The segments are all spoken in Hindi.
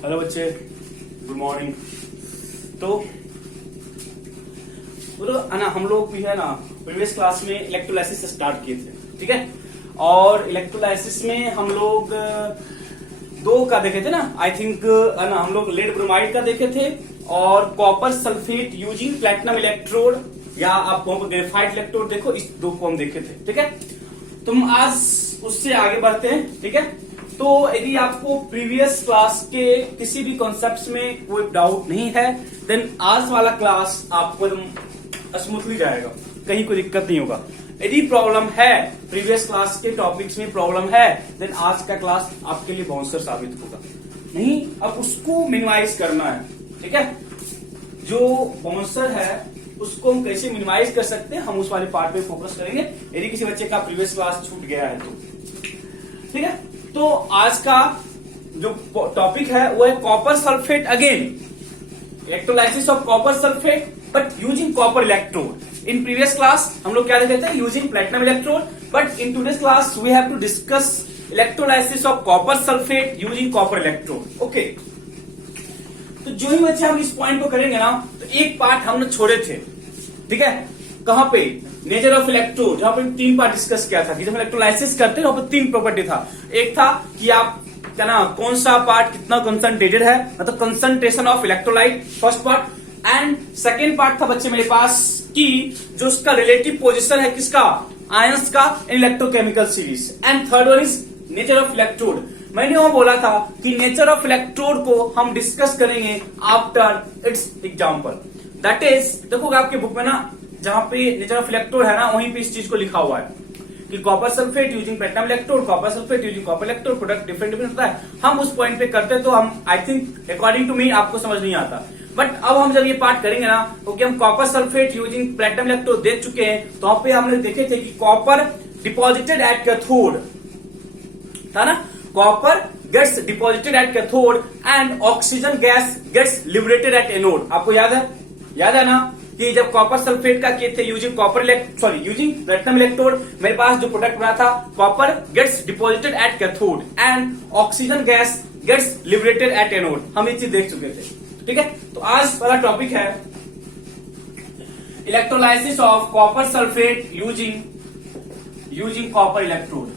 हेलो बच्चे, गुड मॉर्निंग। तो ना हम लोग भी है ना प्रीवियस क्लास में इलेक्ट्रोलाइसिस स्टार्ट किए थे, ठीक है। और इलेक्ट्रोलाइसिस में हम लोग दो का देखे थे ना, आई थिंक ना हम लोग लेड ब्रोमाइड का देखे थे और copper sulphate using platinum electrode, या आप ग्रेफाइट इलेक्ट्रोड देखो, इस दो को हम देखे थे, ठीक है। तुम आज उससे आगे बढ़ते हैं, ठीक है। तो यदि आपको प्रीवियस क्लास के किसी भी कॉन्सेप्ट्स में कोई डाउट नहीं है, देन आज वाला क्लास आपको एकदम स्मूथली जाएगा, कहीं कोई दिक्कत नहीं होगा। यदि प्रॉब्लम है, प्रीवियस क्लास के टॉपिक्स में प्रॉब्लम है, देन आज का क्लास आपके लिए बाउंसर साबित होगा। नहीं, अब उसको मिनिमाइज करना है, ठीक है। जो बाउंसर है उसको हम कैसे मिनिमाइज कर सकते हैं, हम उस वाले पार्ट पे फोकस करेंगे, यदि किसी बच्चे का प्रीवियस क्लास छूट गया है तो, ठीक है। तो आज का जो टॉपिक है वो है copper sulphate again, electrolysis of copper sulphate but using copper electrode. In previous class हम लोग क्या देखे थे, using platinum electrode, but in today's class we have to discuss electrolysis of copper sulphate using copper electrode. Okay, तो जो ही बच्चे हम इस पॉइंट को करेंगे ना, तो एक पार्ट हमने छोड़े थे, ठीक है। कहां पे, नेचर ऑफ इलेक्ट्रोड, जहां पर 3 पार्ट डिस्कस किया था कि जब इलेक्ट्रोलाइसिस करते हैं वहां पर 3 प्रॉपर्टी था। एक था कि आप क्या ना, कौन सा पार्ट कितना कंसंट्रेटेड है, मतलब concentration of electrolyte, first part. And second part था बच्चे मेरे पास कि जो उसका रिलेटिव पोजिशन है किसका, आयंस का in electrochemical series. And third one is nature of electrode. मैंने वहां बोला था कि नेचर ऑफ इलेक्ट्रोड को हम डिस्कस करेंगे after it's example. That is, देखोगे आपके बुक में ना, जहां पे नेचर ऑफ इलेक्ट्रोड है ना, वहीं पे इस चीज को लिखा हुआ है कि copper sulphate using platinum electrode, copper sulphate using copper electrode, product different different होता है। हम उस पॉइंट पे करते तो हम I think according to me आपको समझ नहीं आता, बट अब हम जब ये पार्ट करेंगे ना, क्योंकि हम copper sulphate using platinum electrode देख चुके हैं, तो वहां पे हमने देखे थे कि कॉपर डिपॉजिटेड एट कैथोड था ना, copper gets deposited at cathode and oxygen gas gets liberated at anode. आपको याद है ना कि जब कॉपर सल्फेट का किए थे यूजिंग यूजिंग प्लैटिनम इलेक्ट्रोड, मेरे पास जो प्रोडक्ट बना था, copper gets deposited at cathode and oxygen gas gets liberated at anode. हम ये चीज देख चुके थे, ठीक है। तो आज वाला टॉपिक है electrolysis of copper sulphate using copper electrode,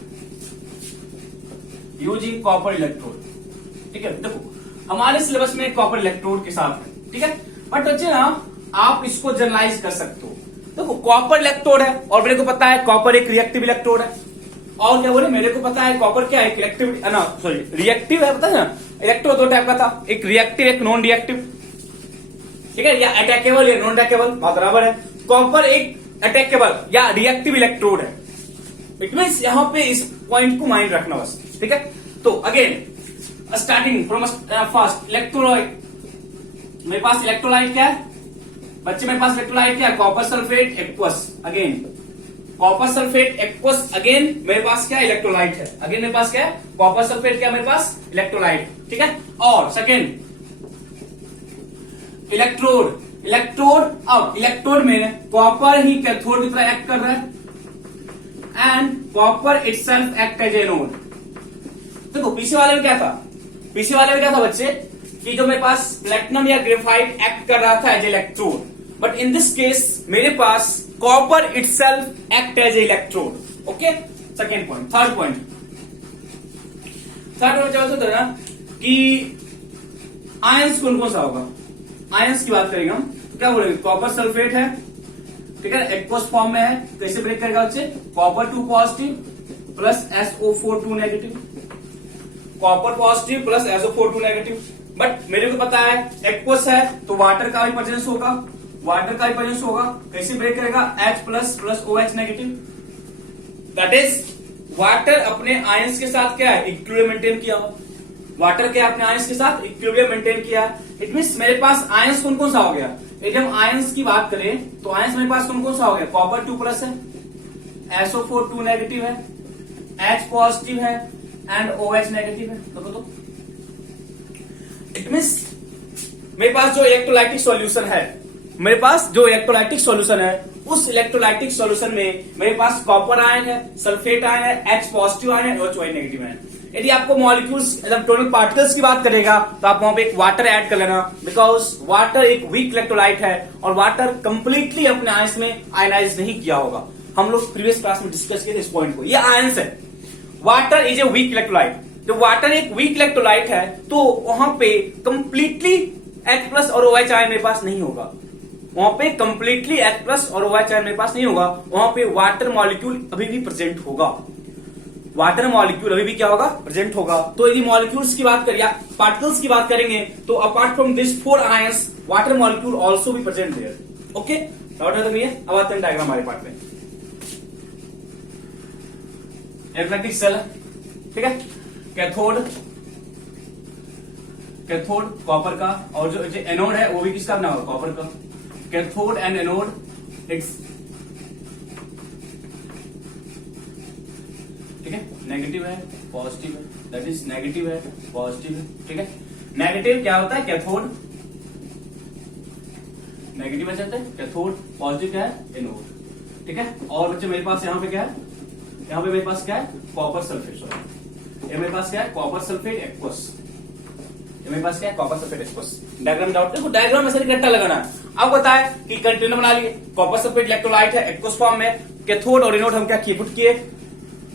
using copper electrode, ठीक है। देखो हमारे सिलेबस में कॉपर इलेक्ट्रोड के साथ है, ठीक है, बट बच्चे ना आप इसको जनरलाइज कर सकते हो। देखो कॉपर इलेक्ट्रोड है और मेरे को पता है कॉपर एक रिएक्टिव इलेक्ट्रोड है, और क्या बोले, मेरे को पता है कॉपर क्या है, रिएक्टिव है, पता है ना। इलेक्ट्रोड दो टाइप का था, एक रिएक्टिव एक नॉन रिएक्टिव, ठीक है, या अटैकेबल या नॉन अटैकेबल, बात बराबर है। कॉपर एक अटैकेबल या रिएक्टिव इलेक्ट्रोड है। इट मीन्स यहां पे इस पॉइंट को माइंड रखना बस, ठीक है। तो again starting from first electrolyte, मेरे पास इलेक्ट्रोलाइट क्या है बच्चे, मेरे पास इलेक्ट्रोलाइट क्या है, copper sulphate aqueous, again copper sulphate aqueous, again मेरे पास क्या इलेक्ट्रोलाइट है, अगेन मेरे पास क्या है, कॉपर सल्फेट क्या मेरे पास इलेक्ट्रोलाइट, ठीक है। और सेकेंड इलेक्ट्रोड, अब इलेक्ट्रोड में कॉपर ही कैथोड की तरह एक्ट कर रहा है and copper itself act as anode. देखो पीछे वाले में क्या था बच्चे, कि जो मेरे पास प्लैटिनम या ग्रेफाइट एक्ट कर रहा था as electrode, but in this case मेरे पास copper itself act as electrode. Okay, second point. Third point होता है ना कि आयंस कौन कौन सा होगा, आयंस की बात करेंगे हम, तो क्या बोलेंगे, कॉपर सल्फेट है, ठीक है, एक्वस फॉर्म में है, कैसे ब्रेक करेगा बच्चे, copper 2 positive plus SO4 2 negative, copper positive plus SO4 2 negative. But मेरे को पता है एक्वस है तो वाटर का भी प्रेजेंस होगा, कैसे ब्रेक करेगा, H plus plus OH negative. That is water अपने आयंस के साथ क्या है, इक्विलिब्रियम मेंटेन किया, वाटर के अपने आयंस के साथ इक्विलिब्रियम मेंटेन किया। इट मींस मेरे पास आयंस कौन कौन सा हो गया, यदि हम आयंस की बात करें तो आयंस मेरे पास कौन कौन सा हो गया, कॉपर 2 प्लस है, SO4 2 नेगेटिव है, H पॉजिटिव है एंड OH नेगेटिव है। तो इट मींस मेरे पास जो इलेक्ट्रोलाइटिक सॉल्यूशन है, उस इलेक्ट्रोलाइटिक सॉल्यूशन में मेरे पास कॉपर आयन है, सल्फेट आयन है, H पॉजिटिव आयन है, OH नेगेटिव आयन। यदि आपको मॉलिक्यूल्स जब टोटल पार्टिकल्स की बात करेगा तो आप वहां पे एक वाटर ऐड कर लेना, बिकॉज वाटर एक वीक इलेक्ट्रोलाइट है और वाटर कंप्लीटली अपने आयंस में आयनाइज नहीं किया होगा। हम लोग प्रीवियस क्लास में डिस्कस किए थे इस पॉइंट को। ये आयंस है, water is a weak electrolyte. जब वाटर एक वीक इलेक्ट्रोलाइट है तो वहां पे कंप्लीटली H प्लस और OH आयन मेरे पास नहीं होगा, वहां पे कंप्लीटली H प्लस और OH आयन मेरे पास नहीं होगा, वहां पे वाटर मॉलिक्यूल अभी भी प्रेजेंट होगा, वाटर मॉलिक्यूल अभी भी क्या होगा, प्रेजेंट होगा। तो यदि मॉलिक्यूल्स की बात करें, पार्टिकल्स की बात करेंगे तो apart from this 4 ions water molecule also भी प्रेजेंट देयर। ओके, डाउट है तो नहीं है? अब आते हैं डायग्राम हमारे पार्ट में। इलेक्ट्रोलाइटिक सेल, ठीक है, कैथोड कॉपर का, और जो एनोड है वो भी किसका बना होगा, कॉपर का। कैथोड एंड एनोड इट्स, ठीक है, नेगेटिव है पॉजिटिव है, दैट इज नेगेटिव है पॉजिटिव है, ठीक है। नेगेटिव क्या होता है, कैथोड नेगेटिव है चलते हैं, कैथोड पॉजिटिव क्या है, एनोड, ठीक है। और बच्चे मेरे पास यहाँ पे क्या है, यहाँ पे मेरे पास क्या है, कॉपर सल्फेट, सॉरी ये मेरे पास क्या है, कॉपर सल्फेट एक्वस, ये मेरे पास क्या है, copper sulphate aqueous. Diagram doubt, देखो डायग्राम में से इकट्ठा लगाना है। अब बताए कि कंटेनर बना लिए, कॉपर सल्फेट इलेक्ट्रोलाइट है एक्वस फॉर्म में, कैथोड और एनोड हम क्या किए, पुट किए,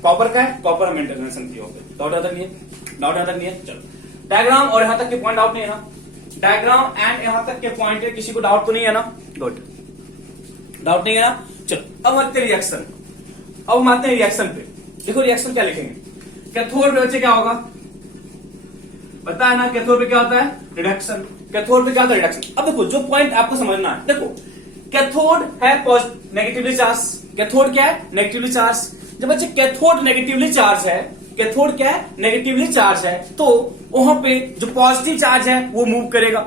कॉपर का है, कॉपर हम इंटरवेंशन किए होते। डाउट आता नहीं है, डाउट आता नहीं है। चलो डायग्राम और यहां तक के पॉइंट आउट नहीं है ना, डायग्राम एंड यहां तक के पॉइंट है, किसी को डाउट तो नहीं है ना, गुड, डाउट नहीं है ना। चलो अब आते रिएक्शन, अब हम आते हैं रिएक्शन पे। देखो रिएक्शन क्या लिखेंगे, कैथोड पे बच्चे क्या होगा, पता है ना, कैथोड पे क्या होता है, रिडक्शन। कैथोड पे क्या होता है, रिडक्शन। अब देखो जो पॉइंट आपको समझना है, देखो कैथोड है नेगेटिवली चार्ज, कैथोड क्या है, नेगेटिवली चार्ज। जब बच्चे कैथोड नेगेटिवली चार्ज है, कैथोड क्या है, नेगेटिवली चार्ज है, तो वहां पे जो पॉजिटिव चार्ज है वो मूव करेगा,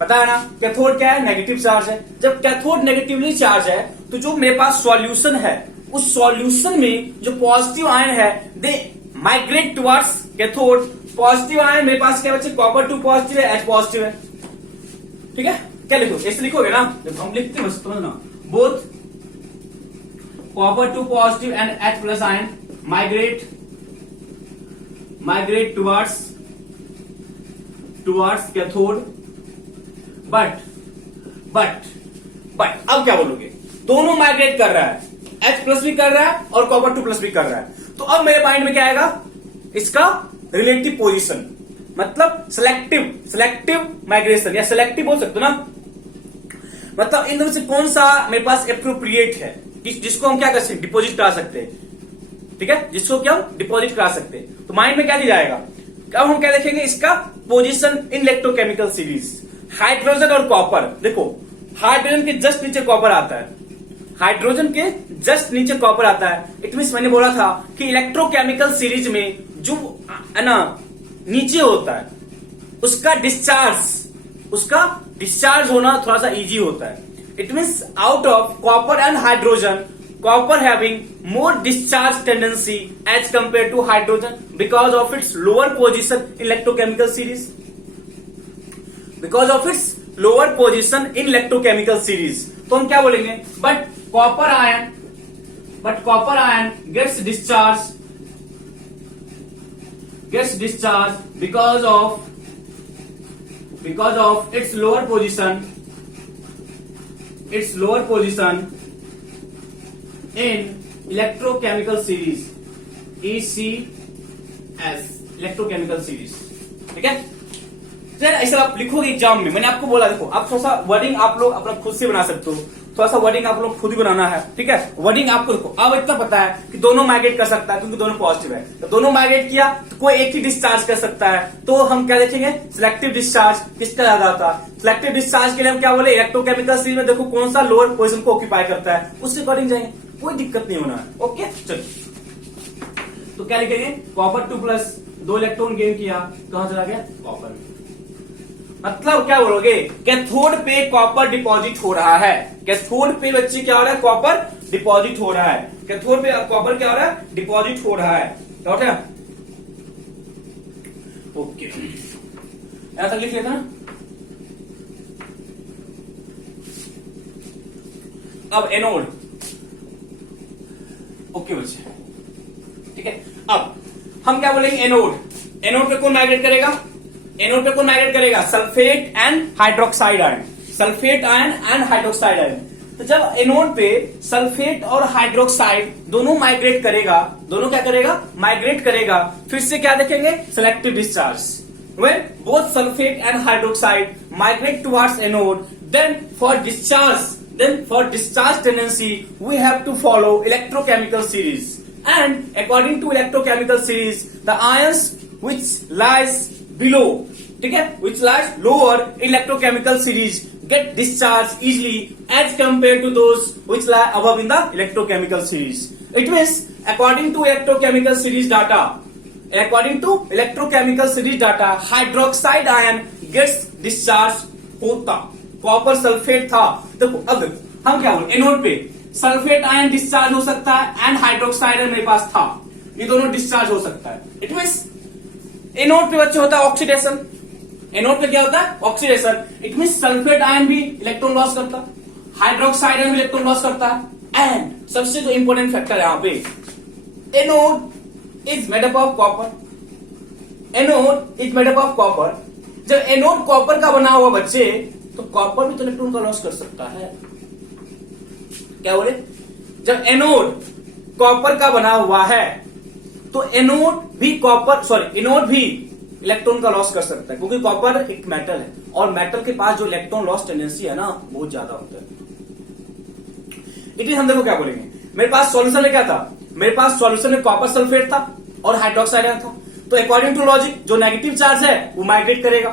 पता है ना। कैथोड क्या है, नेगेटिव चार्ज है। जब कैथोड नेगेटिवली चार्ज है तो जो मेरे पास सॉल्यूशन है, उस सॉल्यूशन में जो पॉजिटिव आयन है they migrate towards cathode. Positive ion मेरे पास क्या बच्चे, कॉपर 2 पॉजिटिव है, H पॉजिटिव है, ठीक है। क्या लिखो, ऐसे लिखोगे ना, जब हम लिखते हैं बस समझना, both copper 2 positive and H plus ion migrate towards cathode, but अब क्या बोलोगे, दोनों माइग्रेट कर रहा है, H प्लस भी कर रहा है और कॉपर 2 प्लस भी कर रहा है। तो अब मेरे माइंड में क्या आएगा, इसका रिलेटिव पोजीशन, मतलब सिलेक्टिव माइग्रेशन, या सिलेक्टिव बोल सकते हो ना, मतलब इन दोनों से कौन सा मेरे पास एप्रोप्रिएट है, जिसको हम क्या कर सकते, डिपॉजिट करा सकते हैं, ठीक है, जिसको क्या हम डिपॉजिट करा सकते हैं। तो माइंड में क्या दिया जाएगा, अब हम क्या देखेंगे, इसका position in electrochemical series. Hydrogen और कॉपर, देखो हाइड्रोजन के जस्ट नीचे कॉपर आता है, हाइड्रोजन के जस्ट नीचे कॉपर आता है। इट मीन्स मैंने बोला था कि इलेक्ट्रोकेमिकल सीरीज में जो है ना नीचे होता है, उसका डिस्चार्ज होना थोड़ा सा इजी होता है। It means out of copper and hydrogen, copper having more discharge tendency as compare to hydrogen because of its lower position in electrochemical series, because of its lower position in electrochemical series. तो हम क्या बोलेंगे, but copper ion gets discharge because of its lower position in electrochemical series, ECS, electrochemical series, ठीक है। सर ऐसा आप लिखोगे एग्जाम में, मैंने आपको बोला, देखो आप थोड़ा सा वर्डिंग आप लोग अपना खुद से बना सकते हो, थोड़ा सा वर्डिंग आप लोग खुद ही बनाना है, ठीक है। वर्डिंग आपको देखो, अब इतना पता है कि दोनों माइग्रेट कर सकता है क्योंकि दोनों पॉजिटिव है, तो दोनों माइग्रेट किया तो कोई एक ही डिस्चार्ज कर सकता है। तो हम क्या देखेंगे, सिलेक्टिव डिस्चार्ज किसका ज्यादा होता है। सिलेक्टिव डिस्चार्ज के लिए हम क्या बोले, इलेक्ट्रोकेमिकल सीरीज में देखो कौन सा लोअर पोजीशन को ऑक्यूपाई करता है, उससे अकॉर्डिंग जाएंगे, कोई दिक्कत नहीं होना है। ओके चलो, तो क्या लिखेंगे, कॉपर 2 प्लस 2 इलेक्ट्रॉन गेन किया, कहां चला गया, कॉपर में। मतलब क्या बोलोगे, कैथोड पे कॉपर डिपॉजिट हो रहा है, कैथोड पे बच्चे क्या हो रहा है, कॉपर डिपॉजिट हो रहा है, कैथोड पे कॉपर क्या हो रहा है, डिपॉजिट हो रहा है। डाउट है, ओके यहां तक लिख लेता ना। अब एनोड, ओके बच्चे, ठीक है। अब हम क्या बोलेंगे, एनोड एनोड पे कौन माइग्रेट करेगा? एनोड पे कौन माइग्रेट करेगा? Sulphate and hydroxide ion, sulphate ion and hydroxide ion. तो जब एनोड पे सल्फेट और हाइड्रोक्साइड दोनों माइग्रेट करेगा, दोनों क्या करेगा? माइग्रेट करेगा, फिर से क्या देखेंगे? Selective discharge. When both sulfate and hydroxide migrate towards anode, then for discharge tendency, we have to follow electrochemical series. And according to electrochemical series, the ions which lies below, ठीक है, which lies lower electrochemical series get discharged easily as compared to those which lie above in the electrochemical series. It means according to electrochemical series data, hydroxide ion gets discharge होता। कॉपर सल्फेट था, देखो अब हम क्या बोले, एनोड पे सल्फेट आयन डिस्चार्ज हो सकता है एंड हाइड्रोक्साइड आयन मेरे पास था, ये दोनों डिस्चार्ज हो सकता है। इट मीन्स एनोड पे बच्चे होता है ऑक्सीडेशन, एनोड पे क्या होता है? Oxidation. It means sulphate ion भी इलेक्ट्रॉन लॉस करता, हाइड्रोक्साइड आयन भी इलेक्ट्रॉन लॉस करता है। एंड सबसे जो इंपॉर्टेंट फैक्टर है यहां पे, anode is made up of copper. Anode is made up of copper. जब एनोड कॉपर का बना हुआ बच्चे, तो कॉपर भी तो इलेक्ट्रॉन का लॉस कर सकता है। क्या बोले? जब एनोड कॉपर का बना हुआ है, तो एनोड भी इलेक्ट्रॉन का लॉस कर सकता है, क्योंकि कॉपर एक मेटल है और मेटल के पास जो इलेक्ट्रॉन लॉस टेंडेंसी है ना, बहुत ज्यादा होता है। इट हम देखो क्या बोलेंगे, मेरे पास सॉल्यूशन में क्या था? मेरे पास सॉल्यूशन में कॉपर सल्फेट था और हाइड्रोक्साइड आयन था। तो अकॉर्डिंग टू लॉजिक जो नेगेटिव चार्ज है वो माइग्रेट करेगा,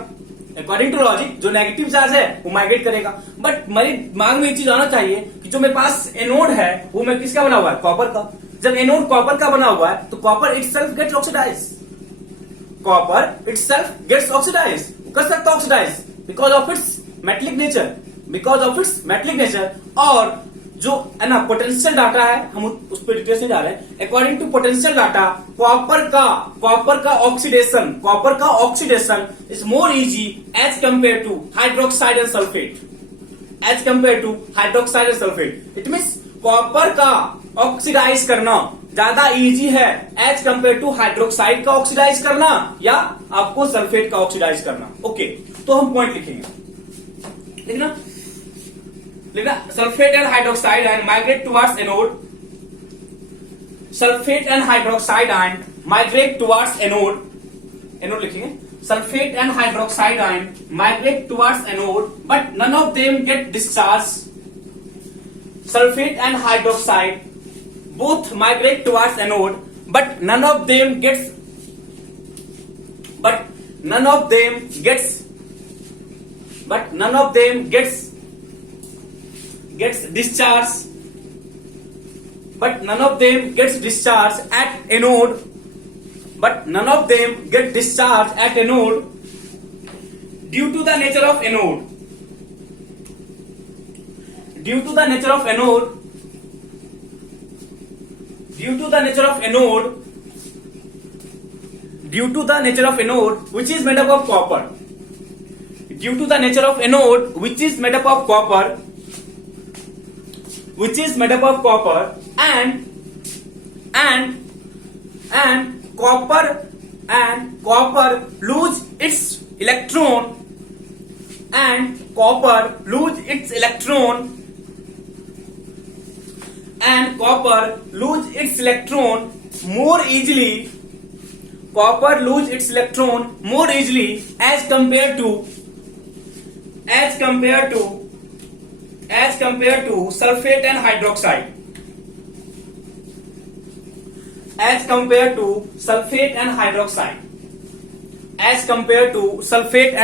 अकॉर्डिंग टू लॉजिक जो नेगेटिव चार्ज है वो माइग्रेट करेगा। बट मेरे दिमाग में एक चीज आना चाहिए कि जो मेरे पास एनोड है वो मैं किसका बना हुआ है? कॉपर का। जब एनोड कॉपर का बना हुआ है, तो copper itself gets oxidise, copper itself gets oxidise, कर सकता oxidise because of its metallic nature, और जो है ना पोटेंशियल डाटा है, हम उस पर डिटेल्स नहीं जा रहे हैं। According to potential data, copper का oxidation is more easy as compare to hydroxide and sulphate. It means copper का ऑक्सीडाइज करना ज्यादा इजी है एज कंपेयर टू हाइड्रोक्साइड का ऑक्सीडाइज करना या आपको सल्फेट का ऑक्सीडाइज करना। ओके, तो हम पॉइंट लिखेंगे, लिखना sulphate and hydroxide ion migrate towards anode, sulphate and hydroxide ion migrate towards anode लिखेंगे, sulphate and hydroxide ion migrate towards anode but none of them get discharge, sulphate and hydroxide both migrate towards anode but none of them gets discharged at anode due to the nature of anode which is made up of copper, and copper lose its electron more easily as compared to sulfate and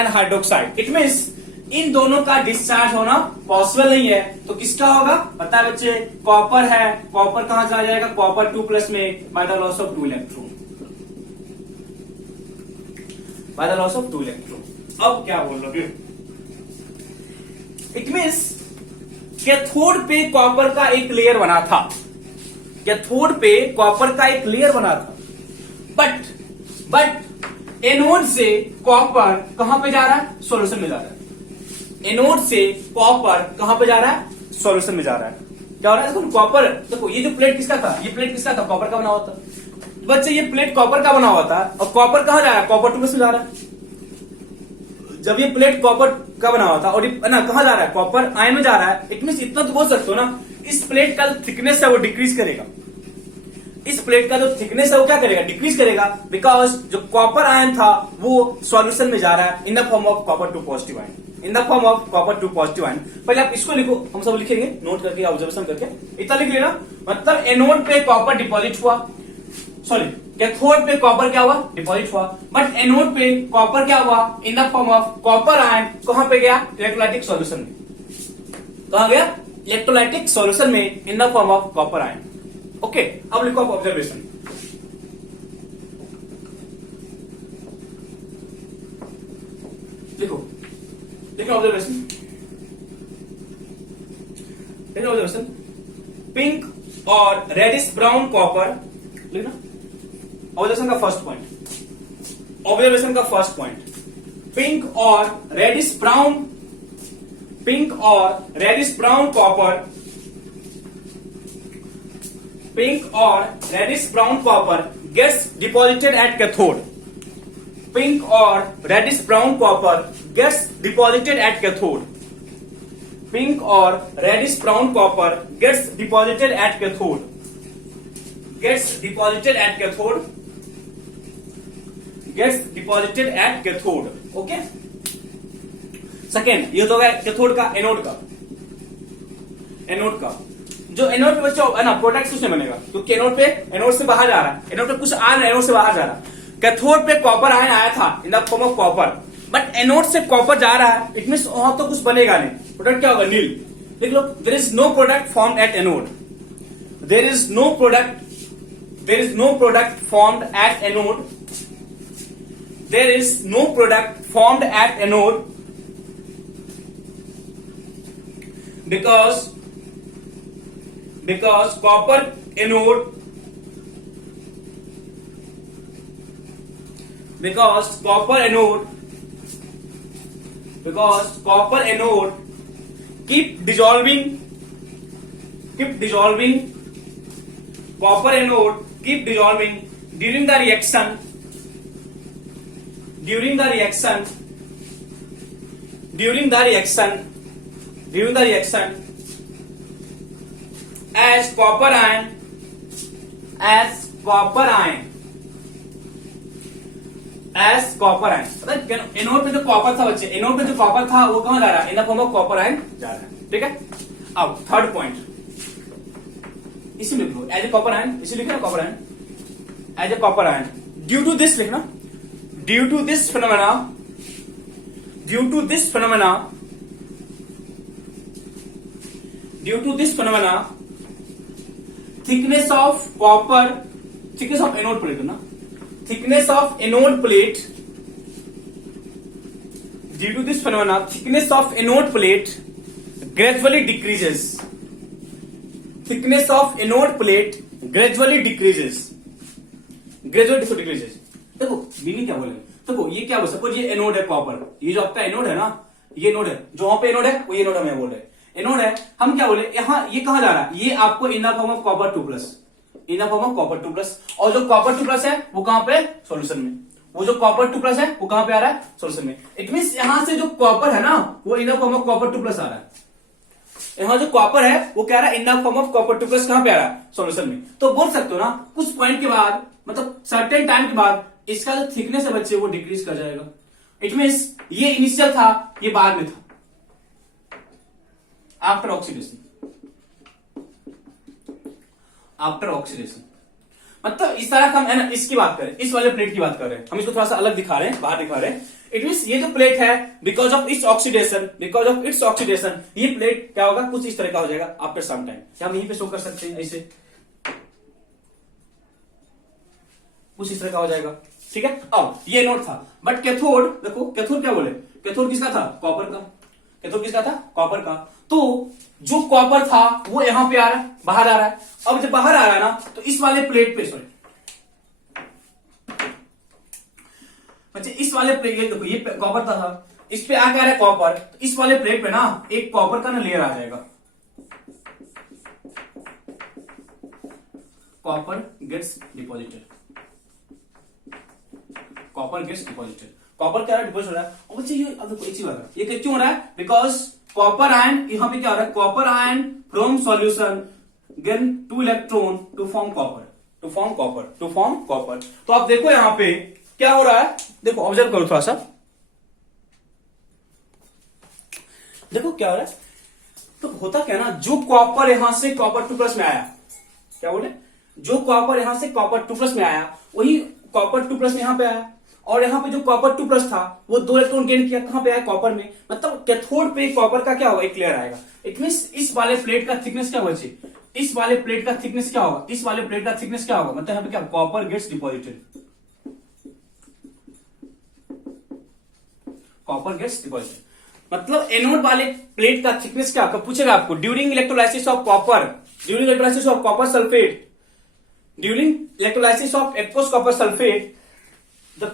hydroxide, it means इन दोनों का डिस्चार्ज होना पॉसिबल नहीं है। तो किसका होगा पता है बच्चे? कॉपर है, कॉपर कहां चला जाएगा? कॉपर 2 प्लस में by the loss of 2 electron, अब क्या बोल रहे? इट मीन्स कैथोड पे कॉपर का एक लेयर बना था, बट एनोड से कॉपर कहां पे जा रहा है? सॉल्यूशन में जा रहा है। एनोड से कॉपर कहां पे जा रहा है? सॉल्यूशन में जा रहा है। क्या हो रहा है? देखो कॉपर, देखो ये जो प्लेट किसका था? ये प्लेट किसका था? कॉपर का बना हुआ था। बच्चे ये प्लेट कॉपर का बना हुआ था और कॉपर कहाँ जा रहा है, कॉपर टू में जा रहा है। जब ये प्लेट कॉपर का बना हुआ था और ना कहाँ जा रहा है, कॉपर आयन में जा रहा है, इट मींस इतना तो बोल सकते हो ना, इस प्लेट का जो थिकनेस है वो डिक्रीज करेगा। इस प्लेट का जो थिकनेस है वो क्या करेगा, डिक्रीज करेगा, बिकॉज जो कॉपर आयन था वो सॉल्यूशन में जा रहा है इन the form of copper to positive ion, in the form of copper to positive ion. पहले आप इसको लिखो, हम सब लिखेंगे नोट करके, ऑब्जर्वेशन करके, इतना लिख लेना। मतलब एनोड पे कॉपर डिपॉजिट हुआ, सॉरी कैथोड पे कॉपर क्या हुआ, डिपॉजिट हुआ, बट एनोड पे कॉपर क्या हुआ, इन the form of copper ion कहां पे गया, इलेक्ट्रोलाइटिक सॉल्यूशन में। कहां गया, इलेक्ट्रोलाइटिक सॉल्यूशन में in the form of copper ion. Okay, अब लिखो आप ऑब्जर्वेशन। लिखो लिखो ऑब्जर्वेशन, लिखो ऑब्जर्वेशन। पिंक और रेडिश ब्राउन कॉपर, लिखना ऑब्जर्वेशन का फर्स्ट पॉइंट, ऑब्जर्वेशन का फर्स्ट पॉइंट, पिंक और रेडिश ब्राउन, पिंक और रेडिश ब्राउन कॉपर, पिंक और reddish brown copper gets deposited at cathode, pink और reddish brown copper gets deposited at cathode, pink और reddish brown copper gets deposited at cathode, gets deposited at cathode, gets deposited at cathode. Okay, second ये तो गया कैथोड का, एनोड का, एनोड का। जो एनोड पे बच्चों है ना, प्रोडक्ट उसमें बनेगा, क्योंकि एनोड पे, एनोड से बाहर जा रहा है, एनोड पे कुछ आयन एनोड से बाहर जा रहा है। कैथोड पे कॉपर आयन आया था इन the form of copper, but anode से कॉपर जा रहा है, इट मींस वहां तो कुछ बनेगा नहीं, प्रोडक्ट क्या होगा, नील। देख लो, there is no product formed at anode, there is no product, there is no product formed at anode, there is no product formed at anode, because copper anode, because copper anode keep dissolving, copper anode keep dissolving during the reaction, during the reaction as copper ion, मतलब एनोड पे जो कॉपर था बच्चे, एनोड पे जो कॉपर था वो कहां जा रहा है, इन the form of copper ion जा रहा है। ठीक है, अब थर्ड पॉइंट इसी लिख लो, एज ए कॉपर आयन, इसी लिखे ना copper ion, as a copper ion, due to this लिखना, due to this phenomena, due to this phenomena, due to this phenomena thickness of copper, thickness of anode plate ना, thickness of anode plate, due to this phenomena thickness of anode plate gradually decreases, thickness of anode plate gradually decreases, gradually decreases। देखो मीनिंग क्या बोलेंगे, देखो ये क्या बोल, सपोज ये एनोड है कॉपर, ये जो आपका एनोड है ना, ये एनोड है, जो वहां पे एनोड है वो ये एनोड हमें बोल रहे हैं, एनोड है, हम क्या बोले यहां, ये कहां जा रहा है, ये आपको इन the form of copper 2+, in the form of copper 2+, और जो कॉपर 2+ है वो कहां पे, सॉल्यूशन में, वो जो कॉपर 2+ है वो कहां पे आ रहा है, सॉल्यूशन में। इट मींस यहां से जो कॉपर है ना वो इन द फॉर्म ऑफ कॉपर 2+ आ रहा है, यहां जो कॉपर है वो क्या आ रहा है, इन द फॉर्म ऑफ कॉपर 2+ कहां पे आ रहा है, सॉल्यूशन में। तो बोल सकते हो ना कुछ पॉइंट के बाद, मतलब सर्टेन टाइम के बाद इसका जो थिकनेस है बच्चे वो डिक्रीज कर जाएगा। इट मींस ये इनिशियल था, ये बाद में था, आफ्टर ऑक्सीडेशन, आफ्टर ऑक्सीडेशन। मतलब इस तरह का हम है ना, इसकी बात करें, इस वाले प्लेट की बात कर रहे हैं हम, इसको थोड़ा सा अलग दिखा रहे हैं, बाहर दिखा रहे हैं। इट मींस ये जो प्लेट है, because of its oxidation, because of its oxidation, ये प्लेट क्या होगा, कुछ इस तरह का हो जाएगा आफ्टर सम टाइम। क्या हम यहीं पे शो कर सकते हैं, ऐसे कुछ इस तरह का हो जाएगा। ठीक है, अब ये नोट था, बट कैथोड, देखो कैथोड क्या बोले, कैथोड किसका था, कॉपर का, कैथोड किसका था, कॉपर का। तो जो कॉपर था वो यहां पे आ रहा है, बाहर आ रहा है। अब जब बाहर आ रहा है ना, तो इस वाले प्लेट पे, सॉरी बच्चे, इस वाले प्लेट, देखो ये कॉपर था, इस पे आ रहा है कॉपर, तो इस वाले प्लेट पे ना एक कॉपर का ना लेयर आ जाएगा, copper gets deposited, copper gets deposited, copper क्या डिपॉजिट हो रहा है। और बच्चे ये अब देखो एक चीज बता, ये क्यों हो रहा है, बिकॉज कॉपर आयन, यहाँ पे क्या हो रहा है, copper ion from solution gain 2 electron to form copper, to form copper, to form copper. तो आप देखो यहाँ पे क्या हो रहा है, देखो ऑब्जर्व करो थोड़ा सा, देखो क्या हो रहा है। तो होता क्या ना, जो कॉपर यहां से कॉपर 2+ में आया, क्या बोले, जो कॉपर यहां से कॉपर 2+ में आया वही कॉपर 2+ में यहां पे आया, और यहां पे जो कॉपर 2+ था वो 2 इलेक्ट्रॉन गेन किया, कहां पे आया, कॉपर में। मतलब कैथोड पे कॉपर का क्या होगा, एक लेयर आएगा। इट मींस इस वाले प्लेट का थिकनेस क्या होगा, इस वाले प्लेट का थिकनेस क्या होगा, इस वाले प्लेट का थिकनेस क्या होगा, मतलब यहां पे क्या, copper gets deposited, copper gets deposited. मतलब एनोड वाले प्लेट का थिकनेस क्या, कब पूछेगा आपको, during electrolysis of copper, during electrolysis of copper sulphate, during electrolysis of aqueous copper sulphate, the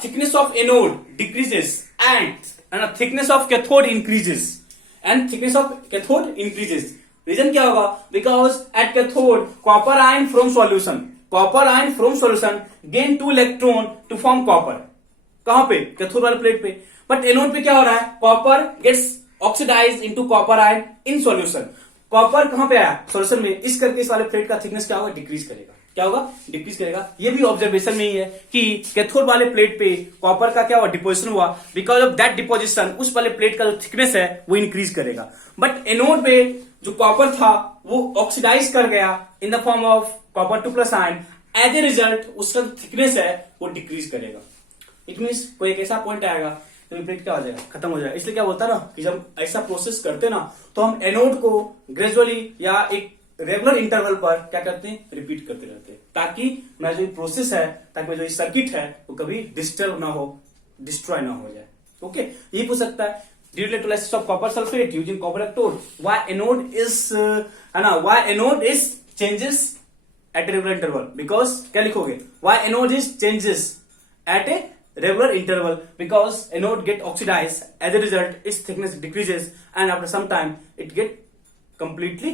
thickness of anode decreases and thickness of cathode increases, and thickness of cathode increases. Reason क्या होगा, because at cathode copper ion from solution, copper ion from solution gain 2 electron to form copper, कहां पे, कैथोड वाले प्लेट पे। बट एनोड पे क्या हो रहा है, copper gets oxidise into copper ion in solution, copper कहां पे आया, सॉल्यूशन में, इस करके इस वाले प्लेट का थिकनेस क्या होगा, डिक्रीज करेगा, क्या होगा, डिक्रीज करेगा। ये भी ऑब्जर्वेशन में ही है कि कैथोड वाले प्लेट पे कॉपर का क्या हुआ, डिपोजिशन हुआ, बिकॉज ऑफ दैट डिपोजिशन उस वाले प्लेट का जो थिकनेस है वो इंक्रीज करेगा। बट एनोड पे जो कॉपर था वो ऑक्सीडाइज कर गया in the form of copper 2+ ion, as a result उसका थिकनेस है वो डिक्रीज करेगा। इट मीन्स कोई एक ऐसा पॉइंट आएगा तो प्लेट क्या हो जाएगा, खत्म हो जाएगा। इसलिए क्या बोलता है ना कि जब ऐसा प्रोसेस करते ना तो हम एनोड को ग्रेजुअली या एक रेगुलर इंटरवल पर क्या करते हैं, रिपीट करते रहते हैं, ताकि मेरा जो प्रोसेस है, ताकि मेरा जो सर्किट है वो कभी डिस्टर्ब ना हो, डिस्ट्रॉय ना हो जाए। ओके, ये पूछ सकता है, due to electrolysis of copper sulphate using copper electrode, why anode is है ना, why anode is changes at regular interval, because क्या लिखोगे, why anode is changes at a regular interval, because anode get oxidized, as a result its thickness decreases and after some time it get completely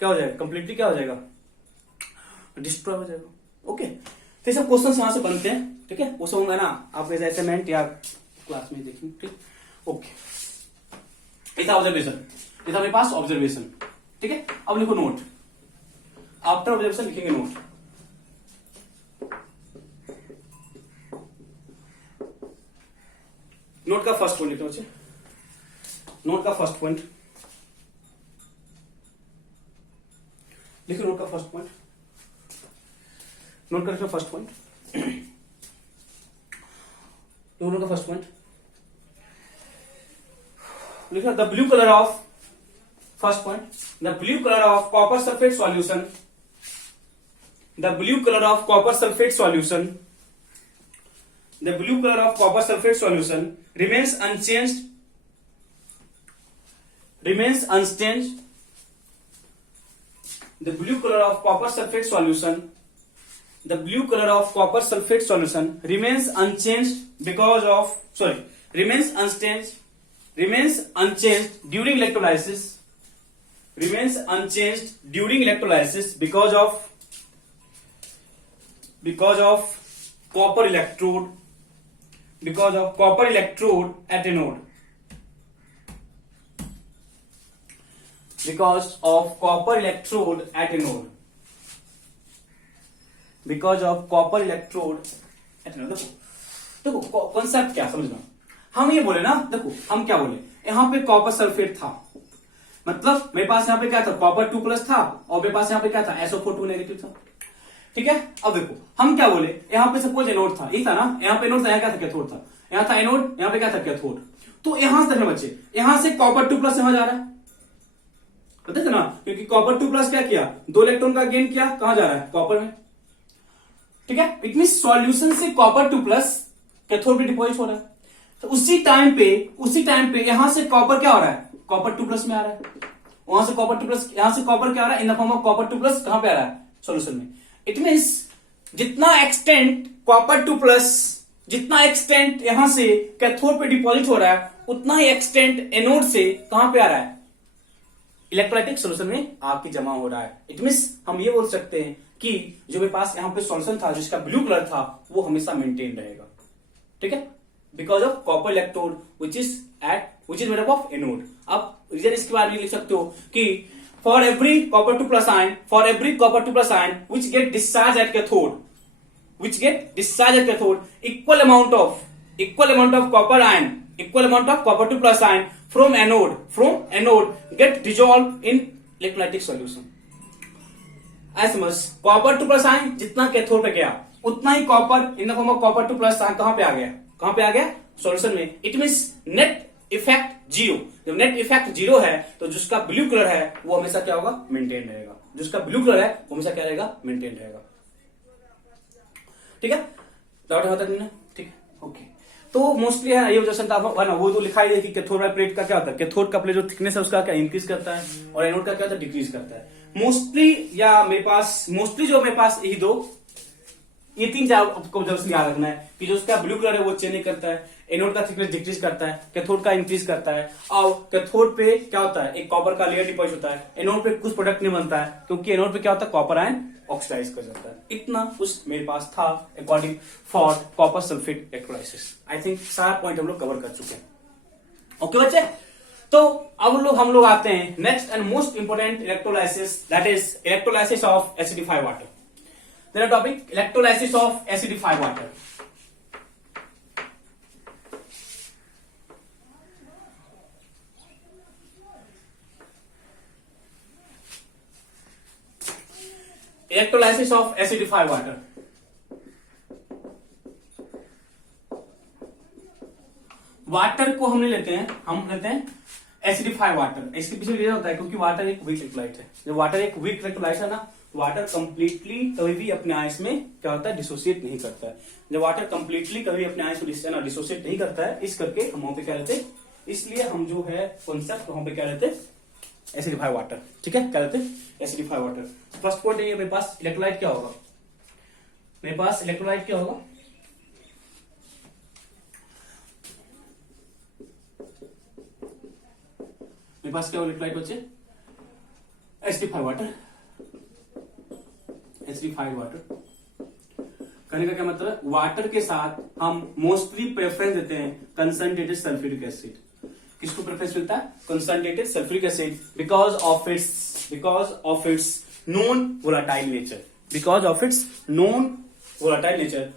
क्या हो जाएगा, completely क्या हो जाएगा, डिस्ट्रॉय हो जाएगा। ओके, तो ये सब क्वेश्चन यहां से बनते हैं, ठीक है, वो सब मैं ना आप असाइनमेंट या क्लास में देखेंगे, ठीक। ओके, ऐसा ऑब्जर्वेशन, ऐसा मेरे पास ऑब्जर्वेशन, ठीक है। अब लिखो नोट, आफ्टर ऑब्जर्वेशन लिखेंगे नोट। नोट का फर्स्ट पॉइंट लिखो बच्चे, नोट का फर्स्ट पॉइंट लिखो, नोट का फर्स्ट पॉइंट, नोट का लिखो फर्स्ट पॉइंट, नोट का फर्स्ट पॉइंट लिखो, the blue colour of, first point, the blue colour of copper sulphate solution, the blue colour of copper sulphate solution, the blue color of copper sulfate solution remains unchanged, the blue color of copper sulfate solution, the blue color of copper sulfate solution remains unchanged because of, remains unchanged during electrolysis, remains unchanged during electrolysis because of copper electrode, because of copper electrode at anode, because of copper electrode at anode, because of copper electrode at anode। देखो कॉन्सेप्ट क्या समझना, हम ये बोले ना, देखो हम क्या बोले, यहां पे कॉपर सल्फेट था, मतलब मेरे पास यहां पे क्या था, कॉपर 2+ था, और मेरे पास यहां पे क्या था, SO4 2 नेगेटिव था, ठीक है। अब देखो हम क्या बोले, यहां पे सपोज एनोड था, यही था ना, यहां पे एनोड था, यहां क्या था, कैथोड था, यहां था एनोड, यहां पे क्या था, कैथोड। तो यहां से देखना बच्चे, यहां से कॉपर 2+ यहां जा रहा है, पता है ना, क्योंकि कॉपर 2+ क्या किया, 2 इलेक्ट्रॉन का गेन किया, कहां जा रहा है, कॉपर में, ठीक है। इट मीन सॉल्यूशन से कॉपर 2+ कैथोड पे डिपॉजिट हो रहा है, तो उसी टाइम पे यहां से कॉपर क्या हो रहा है, कॉपर 2+ में आ रहा है, वहां से कॉपर 2+, यहां से कॉपर क्या आ रहा है, इन द फॉर्म ऑफ कॉपर 2+ कहां पे आ रहा है, सॉल्यूशन में। इट मीन्स जितना एक्सटेंट कॉपर 2+, जितना एक्सटेंट यहां से कैथोड पे डिपॉजिट हो रहा है, उतना ही एक्सटेंट एनोड से कहां पे आ रहा है, इलेक्ट्रोलाइटिक सॉल्यूशन में आपकी जमा हो रहा है। इट मीन्स हम ये बोल सकते हैं कि जो मेरे पास यहाँ पे सॉल्यूशन था जिसका ब्लू कलर था वो हमेशा मेंटेन रहेगा, ठीक है, because of copper electrode which is made up of anode. आप रीजन इसके बारे में लिख सकते हो कि for every copper two plus ion which get discharge at cathode equal amount of copper to plus ion from anode get dissolved in electrolytic solution। as much copper to plus ion जितना कैथोड पे गया उतना ही copper in the form of copper two plus ion कहां पे आ गया सॉल्यूशन में। It means net effect zero. जब नेट इफेक्ट जीरो है तो जिसका ब्लू कलर है वो हमेशा क्या होगा, मेंटेन रहेगा। जिसका ब्लू कलर है वो हमेशा क्या रहेगा, मेंटेन रहेगा, ठीक है। डाउट होता है, ठीक है, ओके। तो मोस्टली है ये क्वेश्चन था ना, वो तो लिखा है कि कैथोड प्लेट का क्या होता है, कैथोड का प्लेट जो थिकनेस है उसका क्या इंक्रीज करता है और एनोड का क्या होता है, डिक्रीज करता है। मोस्टली जो मेरे पास यही दो ये तीन चार आपको जब याद रखना है कि जो उसका ब्लू कलर है वो चेंज नहीं करता है, एनोड का थिकनेस डिक्रीज करता है, कैथोड का इंक्रीज करता है। और कैथोड पे क्या होता है, एक कॉपर का लेयर डिपॉजिट होता है। एनोड पे कुछ प्रोडक्ट नहीं बनता है क्योंकि एनोड पे क्या होता है, कॉपर आयन ऑक्सीडाइज कर जाता है। इतना कुछ मेरे पास था according for copper sulphate electrolysis. I think सारा पॉइंट हम लोग कवर कर चुके हैं। ओके बच्चे, तो अब हम लोग आते हैं next and most important electrolysis, that is electrolysis of acidified water. Their topic, electrolysis of acidified water. Electrolysis of acidified water. Water को हम नहीं लेते हैं, हम लेते हैं एसिडिफाइड वाटर। इसके पीछे रीजन होता है क्योंकि वाटर एक वीक इलेक्ट्रोलाइट है। जब वाटर एक वीक इलेक्ट्रोलाइट है ना, वाटर कंप्लीटली कभी भी अपने आयंस में क्या होता है, डिसोसिएट नहीं करता है। जब वाटर कंप्लीटली कभी अपने आयंस को डिसोसिएट नहीं करता है, इस करके हम वहां पे क्या लेते हैं, इसलिए हम जो है कॉन्सेप्ट वहां पे क्या लेते हैं, एसिडिफाइड वाटर, ठीक है, क्या लेते हैं, एसिडिफाइड वाटर। फर्स्ट पॉइंट है मेरे पास इलेक्ट्रोलाइट क्या होगा, मेरे पास इलेक्ट्रोलाइट क्या होगा, मेरे पास क्या इलेक्ट्रोलाइट बच्चे, एसिडिफाइड वाटर। एसिडिफाइड वाटर कहने का क्या मतलब, वाटर के साथ हम मोस्टली प्रेफरेंस देते हैं कंसंट्रेटेड सल्फ्यूरिक एसिड। किसको प्रेफरेंस मिलता है, concentrated sulphuric acid, because of its non volatile nature.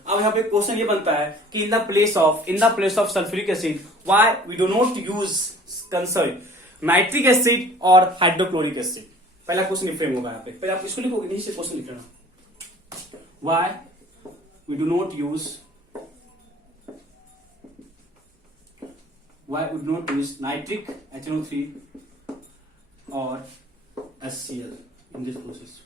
अब यहाँ पे क्वेश्चन ये बनता है कि in the place of sulphuric acid why we do not use concern nitric acid और हाइड्रोक्लोरिक एसिड। पहला क्वेश्चन फ्रेम होगा यहाँ पे, पहले आप इसको लिखोगे, नीचे क्वेश्चन लिख लेना, why we do not use nitric HNO3 or HCl in this process।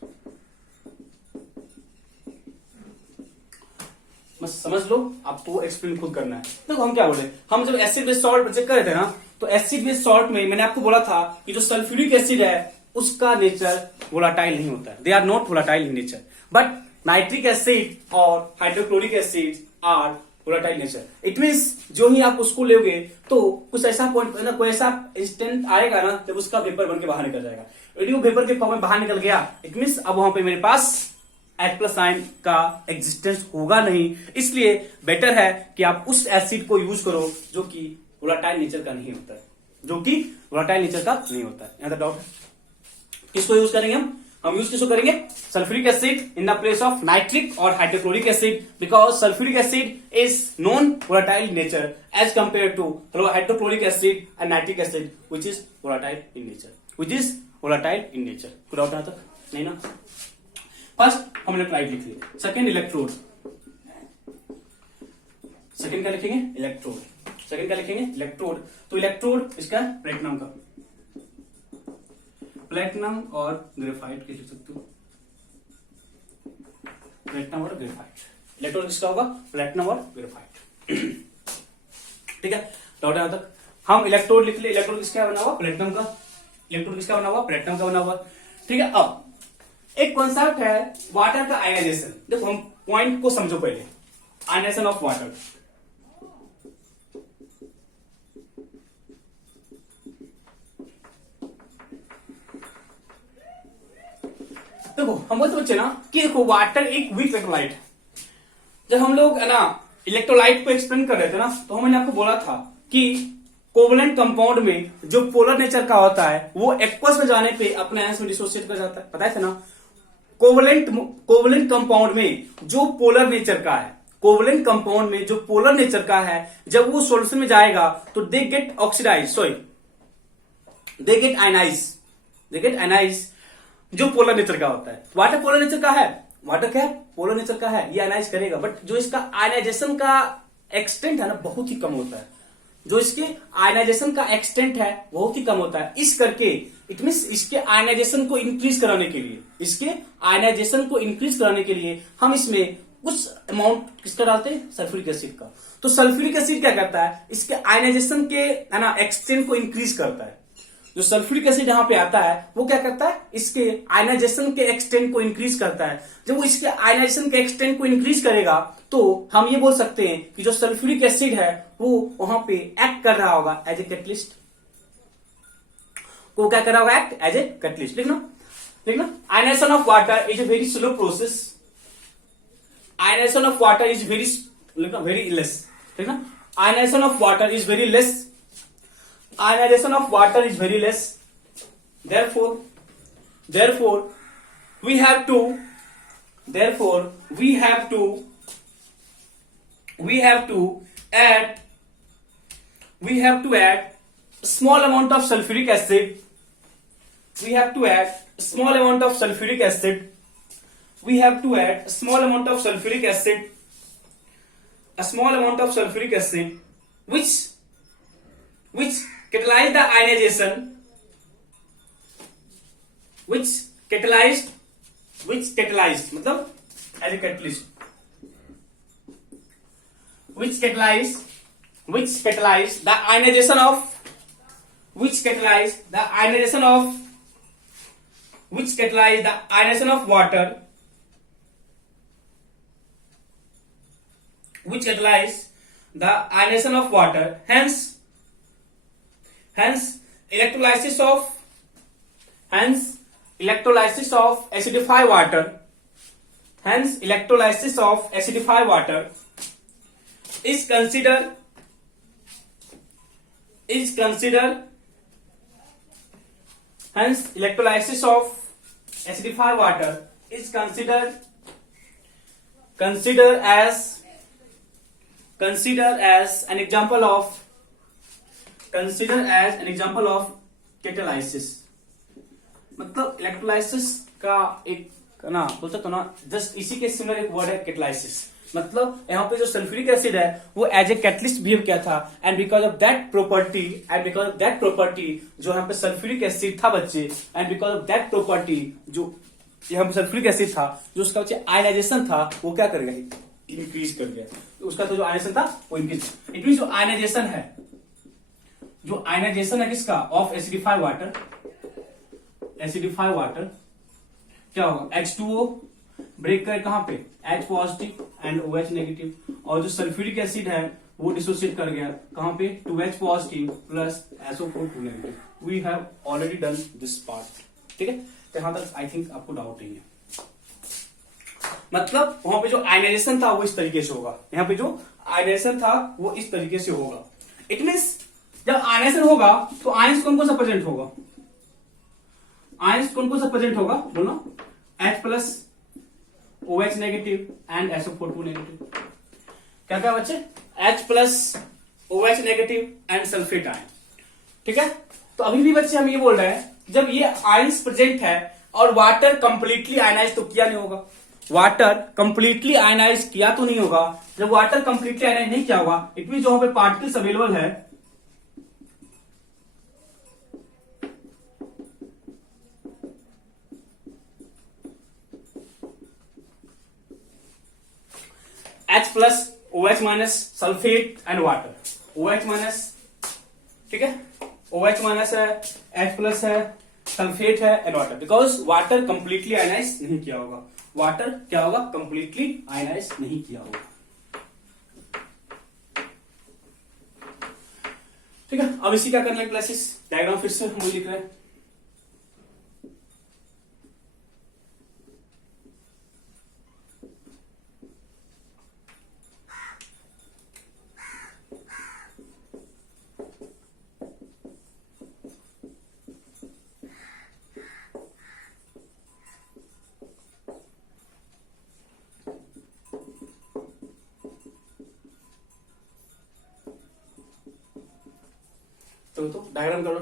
बस समझ लो, आपको एक्सप्लेन खुद करना है। देखो हम क्या बोले, हम जब एसिड बेस्ड सॉल्ट चेक कर रहे थे ना, तो एसिड बेस्ड सॉल्ट में मैंने आपको बोला था कि जो सल्फ्यूरिक एसिड है उसका नेचर वोलाटाइल नहीं होता है, they are not volatile in nature, but nitric acid और hydrochloric acid are volatile nature. It means जो ही आप उसको लोगे तो कुछ ऐसा पॉइंट, कोई ऐसा इंस्टेंट आएगा ना जब उसका वेपर बन के बाहर निकल जाएगा। यदि वो वेपर के फॉर्म में बाहर निकल गया, इट मींस अब वहां पे मेरे पास H+ आयन का एग्जिस्टेंस होगा नहीं। इसलिए बेटर है कि आप उस एसिड को यूज करो जो कि वोलाटाइल नेचर का नहीं होता है, यहां तक डाउट है। किसको यूज करेंगे हम यूज किसको करेंगे, sulphuric acid in the place of nitric और hydrochloric acid, because sulphuric acid is non volatile nature as compare to hydrochloric acid and nitric acid which is volatile in nature. कोई डाउट यहाँ तक नहीं ना। फर्स्ट हम इलेक्ट्रोलाइट लिख लिया, सेकेंड इलेक्ट्रोड, सेकेंड क्या लिखेंगे, इलेक्ट्रोड। तो इलेक्ट्रोड इसका प्लेटिनम का, प्लेटिनम और ग्रेफाइट के लिख सकते हो, प्लेटिनम और ग्रेफाइट। इलेक्ट्रोड किसका होगा, प्लेटिनम और ग्रेफाइट, ठीक है, डाउट यहां तक। हम इलेक्ट्रोड लिख ले, इलेक्ट्रोड किसका बना हुआ, प्लेटिनम का, प्लेटिनम का बना हुआ, ठीक है। अब एक कॉन्सेप्ट है वाटर का आयनाइजेशन। देखो हम पॉइंट को समझो पहले, आयनाइजेशन ऑफ वाटर। देखो देखो हम बोलते बच्चे ना कि देखो वाटर एक वीक इलेक्ट्रोलाइट है। जब हम लोग है ना इलेक्ट्रोलाइट को एक्सप्लेन कर रहे थे ना, तो मैंने आपको बोला था कि कोवलेंट कंपाउंड में जो पोलर नेचर का होता है वो एक्वस में जाने पे अपने आयंस में डिसोसिएट कर जाता है, पता है ना। कोवलेंट कंपाउंड में जो पोलर नेचर का है, कोवलेंट कंपाउंड में जो पोलर नेचर का है, जब वो सॉल्यूशन में जाएगा तो they get oxidise, sorry they get ionise, जो पोलर नेचर का होता है। वाटर पोलर नेचर का है, वाटर क्या है, पोलर नेचर का है, ये आयनाइज करेगा, बट जो इसका आयनाइजेशन का एक्सटेंट है ना बहुत ही कम होता है, जो इसके आयनाइजेशन का एक्सटेंट है बहुत ही कम होता है। इस करके इट मींस इसके आयनाइजेशन को इंक्रीज कराने के लिए, इसके आयनाइजेशन को इंक्रीज कराने के लिए हम इसमें कुछ अमाउंट किसका डालते हैं, सल्फ्यूरिक एसिड का। तो सल्फ्यूरिक एसिड क्या करता है, इसके आयनाइजेशन के है ना एक्सटेंट को इंक्रीज करता है। जो सल्फ्यूरिक एसिड यहां पे आता है वो क्या करता है, इसके आयनाइजेशन के एक्सटेंट को इंक्रीज करता है। जब वो इसके आयनाइजेशन के एक्सटेंट को इंक्रीज करेगा तो हम ये बोल सकते हैं कि जो सल्फ्यूरिक एसिड है वो वहां पे एक्ट कर रहा होगा एज ए कैटलिस्ट। वो क्या कर रहा होगा, एक्ट एज ए कैटलिस्ट। लिखना ionisation of water is a very slow process. Ionisation of water is very less. Ionisation of water is very less. Ionization of water is very less. Therefore, we have to add small amount of sulfuric acid. We have to add small amount of sulfuric acid. We have to add small amount of sulfuric acid. A small amount of sulfuric acid, which catalyze the ionization, which catalyzed मतलब as a catalyst, which catalyze the ionization of water, which catalyze the ionization of water. Hence electrolysis of acidified water. Hence electrolysis of acidified water is considered. Hence electrolysis of acidified water is considered as an example of catalysis. मतलब इलेक्ट्रोलाइसिस का एक ना बोल सकते हो ना, जस्ट इसी के सिमिलर एक वर्ड है कैटालाइसिस। मतलब यहाँ पे जो सल्फ्यूरिक एसिड है वो एज ए कैटलिस्ट बिहेव किया था, and because of that property जो यहाँ पे सल्फ्यूरिक एसिड था बच्चे, and because of that property जो यहाँ पे सल्फ्यूरिक एसिड था, जो उसका बच्चे आयनाइजेशन था वो क्या कर गया, इंक्रीज कर गया। तो उसका तो जो आयनाइजेशन था वो इंक्रीज, इट मीन जो आयनाइजेशन है किसका, ऑफ एसिडिफाइड वाटर क्या होगा, H2O ब्रेक कर कहां पे, H positive and OH negative, और जो सल्फ्यूरिक एसिड है वो डिसोसिएट कर गया कहां पे, 2H positive plus SO4 2 negative. We have already done this part, ठीक है। तो यहां तक आई थिंक आपको डाउट नहीं है। मतलब वहां पे जो आयनाइजेशन था वो इस तरीके से होगा, यहाँ पे जो आयनाइजेशन था वो इस तरीके से होगा। इट मींस जब आयनाइजेशन होगा तो आयंस कौन कौन सा प्रेजेंट होगा, बोलो, H plus OH negative and SO4 2 negative. क्या क्या बच्चे, H plus OH negative and sulphate ion, ठीक है। तो अभी भी बच्चे हम ये बोल रहे हैं जब ये आयंस प्रेजेंट है और वाटर कंप्लीटली आयनाइज तो किया नहीं होगा, जब वाटर कंप्लीटली आयनाइज नहीं किया होगा, इट मीन जो वहां पे पार्टिकल्स अवेलेबल है H plus OH minus sulphate and water, OH minus, ठीक है, OH माइनस है, H प्लस है, सल्फेट है and water, because water completely ionise नहीं किया होगा, वाटर क्या होगा, कंप्लीटली आयनाइज नहीं किया होगा, ठीक है। अब इसी क्या करना है क्लासेस, डायग्राम फिर से हम लिख रहे हैं। तो डायग्राम करो,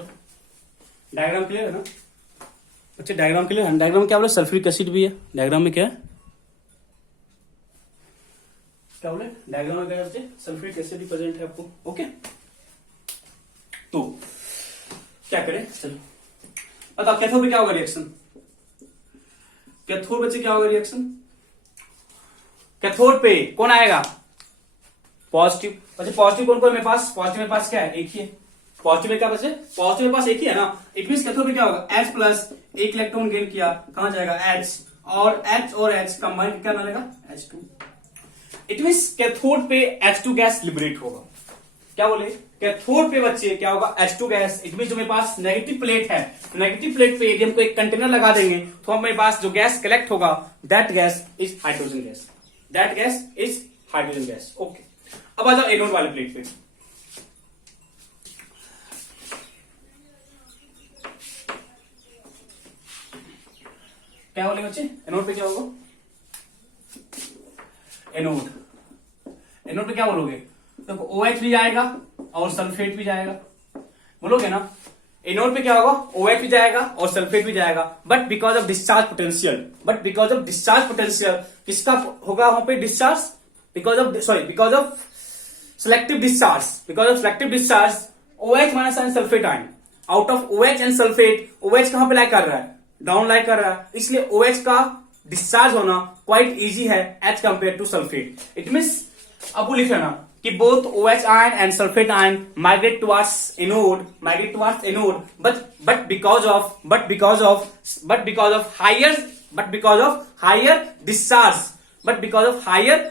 डायग्राम क्लियर है ना बच्चे? डायग्राम क्लियर है? डायग्राम में क्या बोले? सल्फ्यूरिक एसिड भी है डायग्राम में। क्या है, क्या बोले डायग्राम में? क्या बच्चे? सल्फ्यूरिक एसिड भी प्रेजेंट है आपको। ओके, तो क्या करें, चलो बताओ कैथोड पे क्या होगा रिएक्शन? कैथोड बच्चे क्या होगा रिएक्शन? कैथोड पे कौन आएगा? पॉजिटिव। बच्चे पॉजिटिव कौन कौन मेरे पास? पॉजिटिव मेरे पास क्या है? एक ही है। पॉजिटिव में क्या बच्चे? पॉजिटिव मेरे पास एक ही है ना। इट मीन कैथोड पे क्या होगा? H प्लस, एक इलेक्ट्रॉन गेन किया, कहां जाएगा? H, और H कंबाइन क्या मिलेगा? H2। इट मीन कैथोड पे H2 गैस लिबरेट होगा। क्या बोले? कैथोड पे बच्चे क्या होगा? H2 gas. इट मीन जो मेरे पास नेगेटिव प्लेट है, नेगेटिव प्लेट पे यदि हम एक कंटेनर लगा देंगे तो हमारे पास जो गैस कलेक्ट होगा that gas is hydrogen gas, that gas is hydrogen gas. Okay, अब आ जाओ एनोड वाले प्लेट पे। क्या बोले बच्चे? एनोड पे क्या होगा? एनोड पे क्या बोलोगे? देखो OH भी जाएगा और सल्फेट भी जाएगा, बोलोगे ना? एनोड पे क्या होगा? OH भी जाएगा और सल्फेट भी जाएगा, but because of discharge potential, किसका होगा वहां पे discharge? Because of selective discharge, OH minus and sulphate ion, out of OH and sulphate, OH कहां पे लाई कर रहा है? डाउन लाई कर रहा है, इसलिए OH का डिस्चार्ज होना क्वाइट इजी है as compare to sulphate. It means अब वो लिख लेना कि both OH ion and sulfate ion migrate towards anode, but because of higher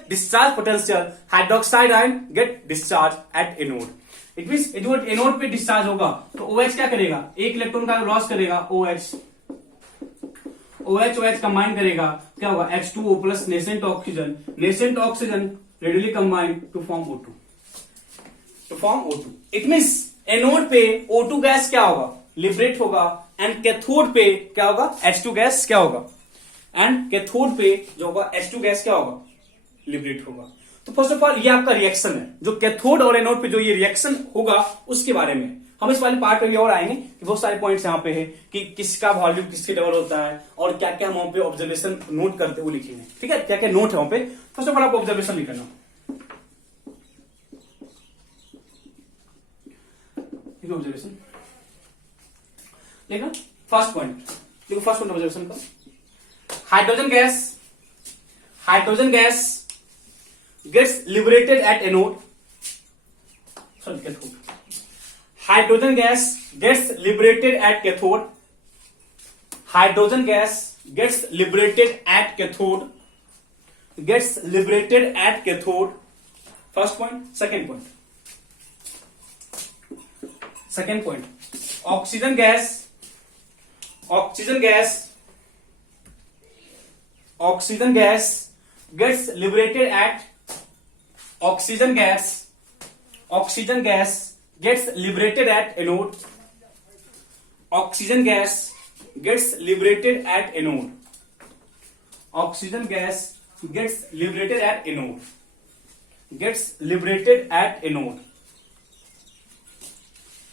discharge potential, hydroxide ion get discharged at anode. It means anode पे डिस्चार्ज होगा तो OH क्या करेगा? एक इलेक्ट्रॉन का लॉस करेगा, OH कंबाइन करेगा, क्या होगा? H2O plus nascent oxygen readily combine to form O2. It means anode पे O2 गैस क्या होगा? लिबरेट होगा, एंड कैथोड पे क्या होगा? H2 गैस क्या होगा? एंड कैथोड पे जो होगा H2 गैस क्या होगा? लिबरेट होगा। तो फर्स्ट ऑफ ऑल ये आपका रिएक्शन है, जो कैथोड और एनोड पे जो ये रिएक्शन होगा उसके बारे में हम इस वाले पार्ट में भी और आएंगे कि बहुत सारे पॉइंट्स यहाँ पे है कि किसका वॉल्यूम किसके डबल होता है और क्या क्या हम वहां पे ऑब्जर्वेशन नोट करते हुए लिखेंगे। ठीक है, क्या क्या नोट है वहां पे? फर्स्ट ऑफ ऑल आप ऑब्जर्वेशन लिखना, ऑब्जर्वेशन देखो। फर्स्ट पॉइंट ऑब्जर्वेशन का, hydrogen gas gets liberated at anode, hydrogen gas gets liberated at cathode, first point. Second point, oxygen gas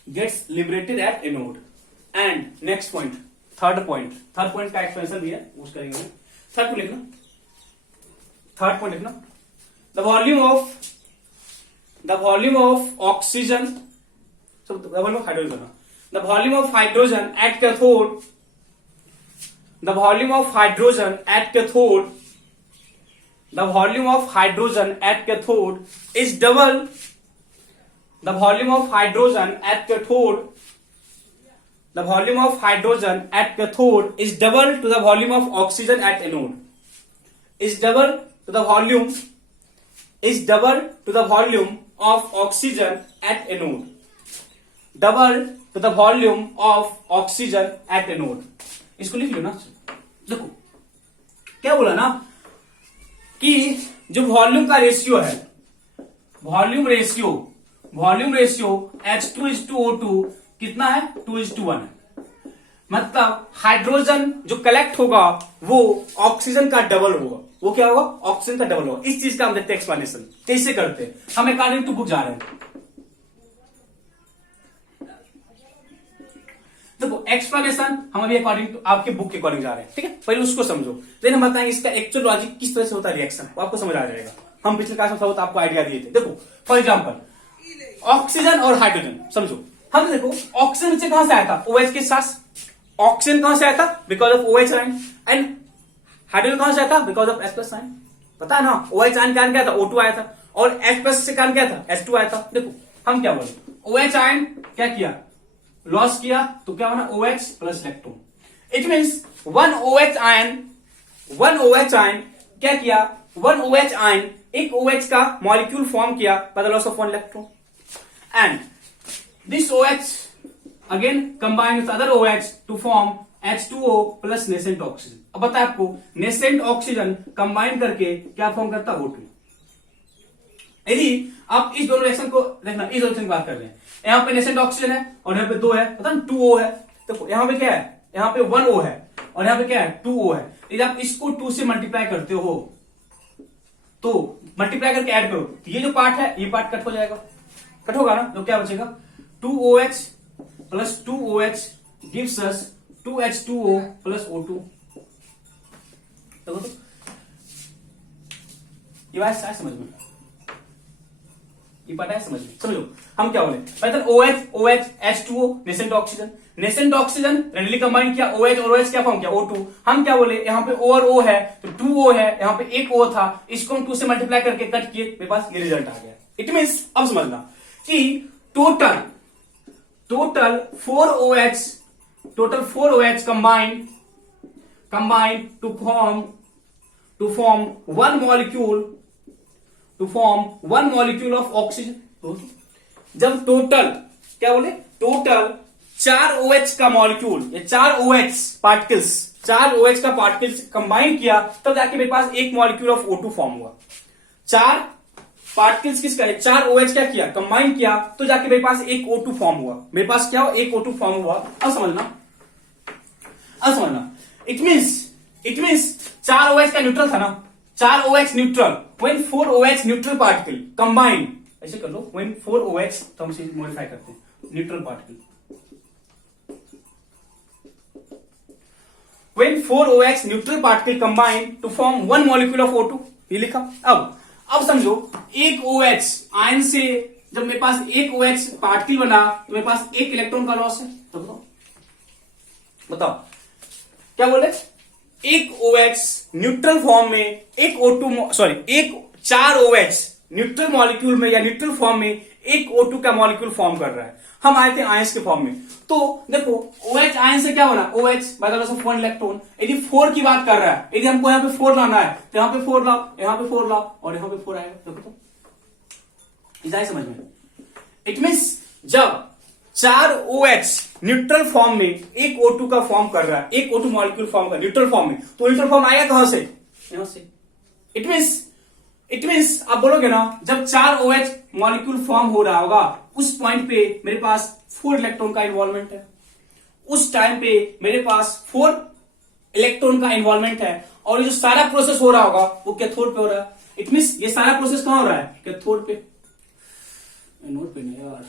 gets liberated at anode, and next point, third point का एक्सपेंशन भी है, यूज करेंगे। थर्ड पॉइंट लिखना, the volume of oxygen, the volume of hydrogen at cathode, is double the volume of hydrogen at cathode is double to the volume of oxygen at anode, is double to the volume of oxygen at anode, इसको लिख लो ना। देखो क्या बोला ना कि जो वॉल्यूम का रेशियो है, वॉल्यूम रेशियो H2:O2 कितना है? 2:1 है। मतलब हाइड्रोजन जो कलेक्ट होगा वो ऑक्सीजन का डबल होगा। वो क्या होगा? ऑक्सीजन का डबल होगा। इस चीज का हम देखते हैं एक्सप्लेनेशन कैसे करते हैं। हम अकॉर्डिंग टू बुक जा रहे हैं। एक्सप्लेनेशन हम अभी अकॉर्डिंग टू आपके बुक के अकॉर्डिंग जा रहे हैं, ठीक है। पहले उसको समझो, देन हम बताएंगे इसका एक्चुअल लॉजिक किस तरह से होता है रिएक्शन, वो आपको समझ आ जाएगा। हम पिछले क्लास में था तो आपको आइडिया दिए थे। देखो फॉर एग्जाम्पल ऑक्सीजन और हाइड्रोजन समझो। हम देखो ऑक्सीजन नीचे कहां से आया था, OH के साथ। ऑक्सीजन कहां से आया था, because of OH ion. And hydrogen कहां से आया था, बिकॉज ऑफ H+ आयन। पता है ना, OH आयन कारण क्या था, O2 आया था, और H+ से कारण क्या था, H2 आया था। देखो हम क्या बोले, OH आयन क्या किया, लॉस किया, तो क्या बना, OH plus electron. It means one OH ion क्या किया, वन OH आयन एक OH का मॉलिक्यूल फॉर्म किया by the loss of one electron. And this OH again combined with other OH to form H2O plus nascent oxygen। अब बता आपको nascent ऑक्सीजन कंबाइन करके क्या फॉर्म करता है, O2। यदि आप इस दोनों रिएक्शन को देखना, इस रिएक्शन की बात कर रहे हैं, यहाँ पे nascent ऑक्सीजन है और यहाँ पे 2 है, पता ना 2O है। देखो यहाँ पे क्या है, यहाँ पे 1O है और यहाँ पे क्या है, 2O है। यदि आप इसको 2 से मल्टीप्लाई करते हो तो मल्टीप्लाई करके ऐड करो तो ये जो पार्ट है ये पार्ट कट हो जाएगा, कट होगा ना, तो क्या बचेगा, 2OH plus 2OH gives us 2H2O plus O2। देखो तो ये बात है समझ में, ये पार्ट है समझ में। समझो हम क्या बोले, पहले OH H2O nascent oxygen, nascent oxygen readily combine किया, OH और OH क्या फॉर्म किया, O2। हम क्या बोले, यहाँ पे O और O है तो 2O है, यहाँ पे एक O था, इसको हम 2 से मल्टीप्लाई करके कट किए, मेरे पास ये रिजल्ट आ गया। इट मीन्स अब समझना कि total 4OH combined to form one molecule of oxygen। जब टोटल क्या बोले, टोटल 4 OH का मॉलिक्यूल, ये 4 OH का पार्टिकल्स कंबाइन किया तब जाके मेरे पास एक मॉलिक्यूल ऑफ O2 फॉर्म हुआ। 4 पार्टिकल्स किसका है, 4 OH क्या किया, कंबाइन किया तो जाके मेरे पास एक O2 फॉर्म हुआ। मेरे पास क्या हो, एक O2 फॉर्म हुआ। अब समझना इट मींस 4 OH का न्यूट्रल था ना, 4 OH neutral, when 4 OH neutral particle combine, ऐसे कर लो, व्हेन 4 OH, तो हम इसे मॉडिफाई करते हैं, neutral particle, when 4 OH neutral particle combine to form one molecule of O2, ये लिखा। अब समझो एक OH आयन से जब मेरे पास एक OH पार्टिकल बना तो मेरे पास एक इलेक्ट्रॉन का लॉस है, तो बताओ क्या बोले, एक OH न्यूट्रल फॉर्म में एक एक 4 OH न्यूट्रल मॉलिक्यूल में या न्यूट्रल फॉर्म में एक O2 का मॉलिक्यूल फॉर्म कर रहा है। हम आए थे आयंस के फॉर्म में, तो देखो OH आयन से क्या बना, OH by the loss of one electron. यदि 4 की बात कर रहा है, यदि हमको यहाँ पे 4 लाना है तो यहाँ पे 4 लाओ, यहाँ पे 4 लाओ और यहाँ पे 4 आएगा। देखो तो इजाए समझ में। इट मींस जब 4 OH न्यूट्रल फॉर्म में एक O2 का फॉर्म कर रहा है, एक O2 मॉलिक्यूल फॉर्म कर न्यूट्रल फॉर्म में, तो न्यूट्रल फॉर्म आएगा कहां से, यहां से। इट मींस आप बोलोगे ना, जब 4 OH मॉलिक्यूल फॉर्म हो रहा होगा उस पॉइंट पे मेरे पास 4 इलेक्ट्रॉन का इन्वॉल्वमेंट है, उस टाइम पे मेरे पास 4 इलेक्ट्रॉन का इन्वॉल्वमेंट है, और ये जो सारा प्रोसेस हो रहा होगा वो कैथोड पे हो रहा है। इट मींस ये सारा प्रोसेस कहां हो रहा है, कैथोड पे, एनोड पे नहीं यार,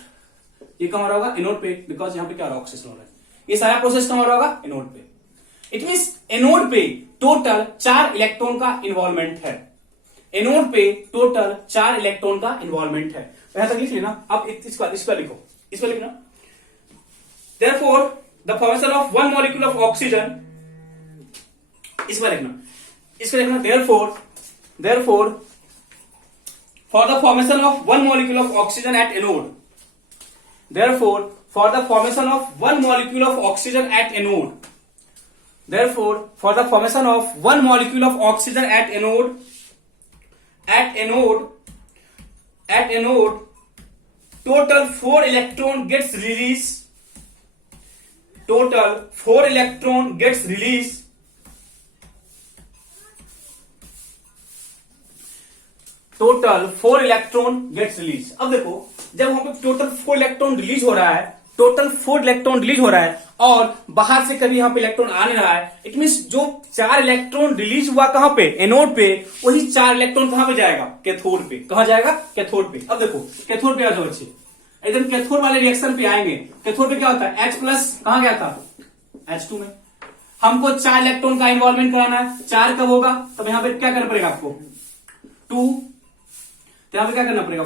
ये कहां हो रहा होगा, एनोड पे, बिकॉज यहां पे क्या ऑक्सीजन हो रहा है। ये सारा प्रोसेस कहां हो रहा होगा, एनोड पे। इट मींस एनोड पे टोटल 4 इलेक्ट्रॉन का इन्वॉल्वमेंट है, एनोड पे टोटल 4 इलेक्ट्रॉन का इन्वॉल्वमेंट है। यहां तक लिख लेना। अब इस पर लिखो, इस पर लिखना, therefore the formation of one molecule of oxygen, इस पर लिखना, therefore for the formation of one molecule of oxygen at anode, therefore for the formation of one molecule of oxygen at anode, therefore for the formation of one molecule of oxygen at anode, total 4 electron gets released, total 4 electron gets released, total 4 electron gets released। अब देखो जब हम टोटल 4 इलेक्ट्रॉन रिलीज हो रहा है, टोटल 4 इलेक्ट्रॉन रिलीज हो रहा है और बाहर से कभी यहाँ पे इलेक्ट्रॉन आने रहा है, इट मींस जो 4 इलेक्ट्रॉन रिलीज हुआ कहां पे, एनोड पे, वही 4 इलेक्ट्रॉन कहां पे जाएगा, कैथोड पे। कहां जाएगा, कैथोड पे। अब देखो कैथोड पे आ जाओ बच्चे, एकदम कैथोड वाले रिएक्शन पे आएंगे। कैथोड पे क्या होता है, H+ कहां गया था, H2 में। हमको 4 इलेक्ट्रॉन का इन्वॉल्वमेंट कराना है, 4 कब होगा, तब यहां पे क्या करना पड़ेगा आपको 2, तो यहां पे क्या करना पड़ेगा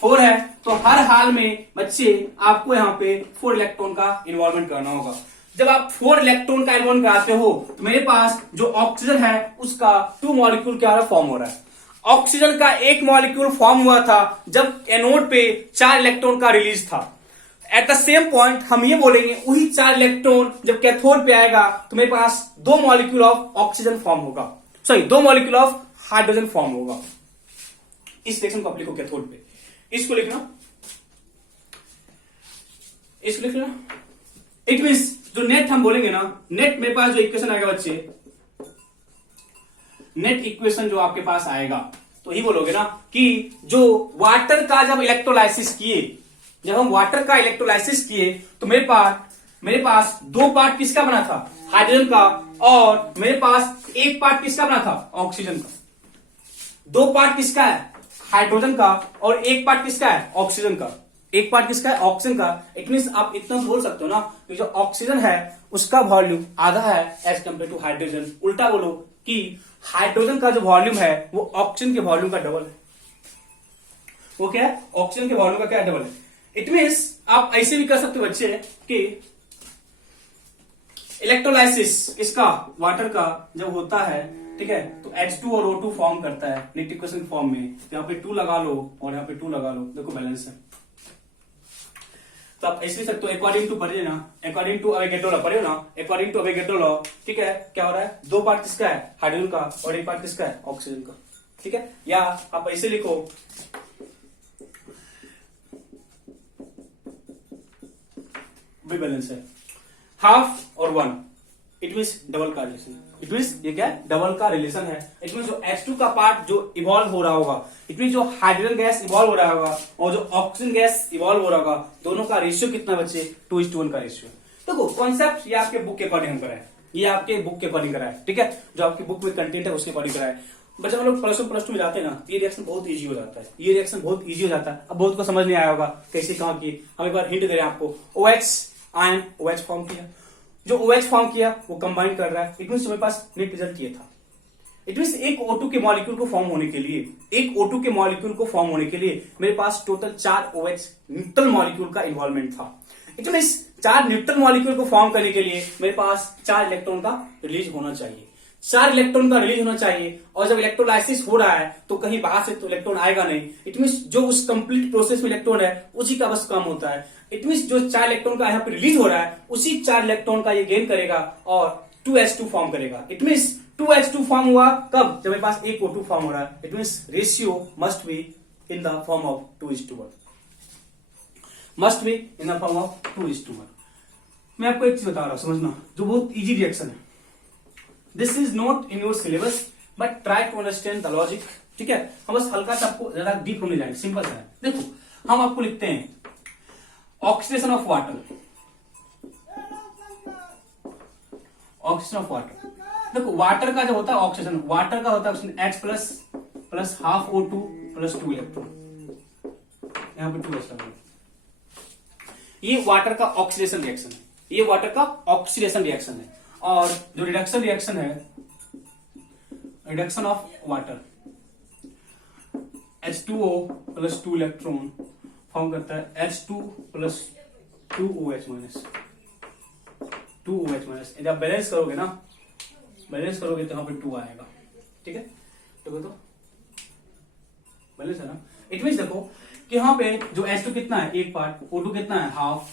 4 है, तो हर हाल में बच्चे आपको यहां पे 4 इलेक्ट्रॉन का इन्वॉल्वमेंट करना होगा। जब आप 4 इलेक्ट्रॉन का इन्वॉल्वमेंट कराते हो तो मेरे पास जो ऑक्सीजन है उसका 2 मॉलिक्यूल क्या फॉर्म हो रहा है। ऑक्सीजन का 1 मॉलिक्यूल फॉर्म हुआ था जब एनोड पे 4 इलेक्ट्रॉन का रिलीज था। एट द सेम पॉइंट हम ये बोलेंगे वही 4 इलेक्ट्रॉन जब कैथोड पे आएगा तो मेरे पास 2 मॉलिक्यूल ऑफ ऑक्सीजन फॉर्म होगा, sorry 2 molecule of hydrogen form होगा। इस रिएक्शन को आप लिखो कैथोड पे, इसको लिखना, इसको लिखना। इट मींस जो नेट हम बोलेंगे ना, नेट मेरे पास जो इक्वेशन आएगा बच्चे, नेट इक्वेशन जो आपके पास आएगा तो ही बोलोगे ना कि जो वाटर का जब इलेक्ट्रोलाइसिस किए, जब हम वाटर का इलेक्ट्रोलाइसिस किए तो मेरे पास 2 पार्ट किसका बना था, हाइड्रोजन का, और मेरे पास 1 पार्ट किसका बना था, ऑक्सीजन का। 2 पार्ट किसका है, हाइड्रोजन का, और 1 पार्ट किसका है, ऑक्सीजन का। 1 पार्ट किसका है, ऑक्सीजन का। इट मींस आप इतना बोल सकते हो ना कि जो ऑक्सीजन है उसका वॉल्यूम आधा है एज कम्पेयर टू हाइड्रोजन। उल्टा बोलो कि हाइड्रोजन का जो वॉल्यूम है वो ऑक्सीजन के वॉल्यूम का डबल है। वो क्या है, ऑक्सीजन के वॉल्यूम का क्या डबल है। इट मींस आप ऐसे भी कर सकते हो बच्चे कि इलेक्ट्रोलाइसिस इसका वाटर का जब होता है, ठीक है, तो H2 और O2 फॉर्म करता है नेट इक्वेशन फॉर्म में। यहाँ पे 2 लगा लो और यहाँ पे 2 लगा लो, देखो बैलेंस है। तो आप ऐसे सकते हो अकॉर्डिंग टू पढ़े ना, अकॉर्डिंग टू अवेगेड्रो लॉ पढ़े ना, अकॉर्डिंग टू अवेगेड्रो लॉ, ठीक है, क्या हो रहा है, 2 पार्ट किसका है, हाइड्रोजन का, और 1 पार्ट किसका है, ऑक्सीजन का। ठीक है, या आप ऐसे लिखो भी बैलेंस है, हाफ और 1, इट मींस डबल का रिलेशन। इट मींस ये क्या है, डबल का रिलेशन है। इट मींस जो H2 का पार्ट जो इवॉल्व हो रहा होगा, इट मींस जो हाइड्रोजन गैस इवॉल्व हो रहा होगा और जो ऑक्सीजन गैस इवॉल्व हो रहा होगा, दोनों का रेशियो कितना बच्चे, 2:1 का रेशियो। देखो कॉन्सेप्ट ये आपके बुक के अकॉर्डिंग करा है, ये आपके बुक के अकॉर्डिंग करा है, ठीक है, जो आपकी बुक में कंटेंट है उसके अकॉर्डिंग करा है। बट जब हम लोग प्लस 2 में जाते हैं ना, ये रिएक्शन बहुत इजी हो जाता है, ये रिएक्शन बहुत इजी हो जाता है। अब बहुत को समझ नहीं आया होगा कैसे कहां की, हम एक बार हिंट दे रहे हैं आपको। OH आयन OH फॉर्म किया, जो OH फॉर्म किया वो कंबाइन कर रहा है। इट मींस मेरे पास नेट रिजल्ट ये था। इट मींस एक O2 के मॉलिक्यूल को फॉर्म होने के लिए, एक O2 के मॉलिक्यूल को फॉर्म होने के लिए मेरे पास टोटल 4 OH न्यूट्रल मॉलिक्यूल का इन्वॉल्वमेंट था। इट मींस 4 न्यूट्रल मॉलिक्यूल को फॉर्म करने के लिए मेरे पास 4 इलेक्ट्रॉन का रिलीज होना चाहिए, 4 इलेक्ट्रॉन का रिलीज होना चाहिए। और जब इलेक्ट्रोलाइसिस हो रहा है तो कहीं बाहर से तो इलेक्ट्रॉन आएगा नहीं। इट मींस जो उस कंप्लीट प्रोसेस में इलेक्ट्रॉन है उसी का बस काम होता है। इट मींस जो 4 इलेक्ट्रॉन का यहाँ पे रिलीज हो रहा है उसी 4 इलेक्ट्रॉन का ये गेन करेगा और 2H2 फॉर्म करेगा। इट मींस 2H2 फॉर्म हुआ कब, जब मेरे पास एक O2 फॉर्म हो रहा है। It means ratio must be in the form of 2:1, must be in the form of 2:1। मैं आपको एक चीज बता रहा हूं, समझना, जो बहुत इजी रिएक्शन है। This is not in your syllabus but try to understand the logic, ठीक है। हम बस हल्का सा आपको ज्यादा डीप होने जाएंगे, सिंपल सा है। देखो हम आपको लिखते हैं oxidation of water, oxidation of water. देखो वाटर का जो होता है ऑक्सीडेशन, वाटर का होता है H plus half O2 plus 2 electron, यहां पे 2 इलेक्ट्रॉन। ये वाटर का ऑक्सीडेशन रिएक्शन है, ये वाटर का ऑक्सीडेशन रिएक्शन है। और जो रिडक्शन रिएक्शन है, reduction of water, H2O plus 2 electron form करता है H2 plus 2OH minus, 2OH minus. जब बैलेंस करोगे ना, बैलेंस करोगे तो यहाँ पे 2 आएगा, ठीक है। तो बैलेंस है ना। इट मींस देखो कि यहाँ पे जो H2 कितना है, 1 पार्ट, O2 कितना है, हाफ,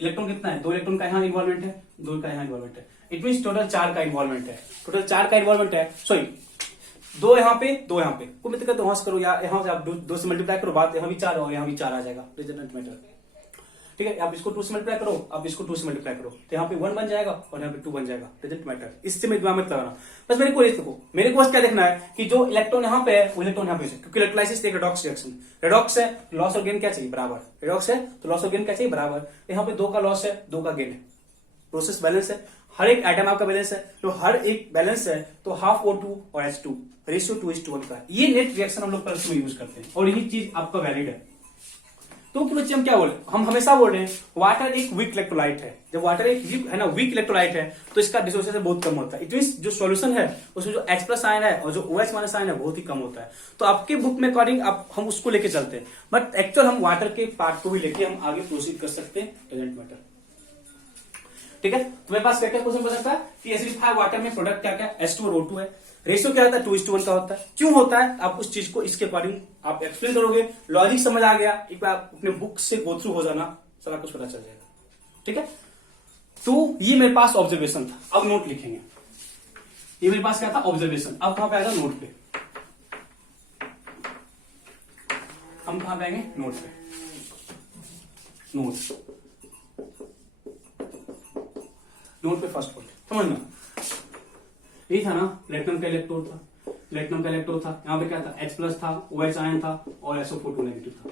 इलेक्ट्रॉन कितना है, 2 इलेक्ट्रॉन का यहाँ इन्वॉल्वमेंट है, 2 का यहाँ इन्वॉल्वमेंट है। इट मींस टोटल 4 का इन्वॉल्वमेंट है, टोटल 4 का इन्वॉल्वमेंट है। सॉरी 2 यहाँ पे, 2 यहाँ पे, कोई मित्र तो करो या यहाँ से आप 2 से मल्टीप्लाई करो, बात यहाँ भी 4 और यहाँ भी 4 आ जाएगा, डजंट मैटर, ठीक है। आप इसको 2 से मल्टीप्लाई करो, आप इसको 2 से मल्टीप्लाई करो, तो यहाँ पे 1 बन जाएगा और यहाँ पे 2 बन जाएगा, डजंट मैटर। इससे मेरे दिमाग में लगाना, बस मेरे को देखो, मेरे को बस क्या देखना है कि जो इलेक्ट्रॉन यहाँ पे है वो इलेक्ट्रॉन यहाँ पे है, क्योंकि इलेक्ट्रोलाइसिस एक रेडॉक्स रिएक्शन, रेडॉक्स है, लॉस और गेन क्या चाहिए बराबर, रेडॉक्स है तो लॉस और गेन क्या चाहिए बराबर। यहाँ पे 2 का लॉस है, 2 का गेन है, प्रोसेस बैलेंस है, हर एक आइटम आपका बैलेंस है, तो हर एक बैलेंस है, तो हाफ O2 और H2 रेशियो 2:1 का। ये नेट रिएक्शन हम लोग प्लस में यूज करते हैं और यही चीज आपका वैलिड है, तो कि बच्चे हम क्या बोले, हम हमेशा बोल रहे हैं वाटर एक वीक इलेक्ट्रोलाइट है। जब वाटर एक है ना वीक इलेक्ट्रोलाइट है तो इसका डिसोसिएशन बहुत कम होता है। इट मींस जो सॉल्यूशन है उसमें जो H+ आयन है और जो OH- आयन है बहुत ही कम होता है। तो आपके बुक में अकॉर्डिंग हम उसको लेके चलते हैं, बट एक्चुअल हम वाटर के पार्ट को भी लेके हम आगे प्रोसीड कर सकते हैं, डजंट मैटर। ठीक है, तुम्हारे पास क्या क्या क्वेश्चन बन सकता है कि एसिडिफाइड वाटर में प्रोडक्ट क्या क्या H2 और O2 है, रेशियो क्या होता है 2:1 का होता है, क्यों होता है आप उस चीज को इसके अकॉर्डिंग आप एक्सप्लेन करोगे, लॉजिक समझ आ गया, एक बार अपने बुक से गो थ्रू हो जाना, सारा कुछ पता चल जाएगा। ठीक है, तो ये मेरे पास ऑब्जर्वेशन था, अब नोट लिखेंगे। ये मेरे पास क्या था ऑब्जर्वेशन, अब कहां पे आएगा नोट पे, हम कहां पे आएंगे नोट पे, नोट पे फर्स्ट पॉइंट समझना, यही था ना प्लेटिनम का इलेक्ट्रोड था, प्लेटिनम का इलेक्ट्रोड था, यहाँ पे क्या था H+ था, OH आयन था और SO4 नेगेटिव था,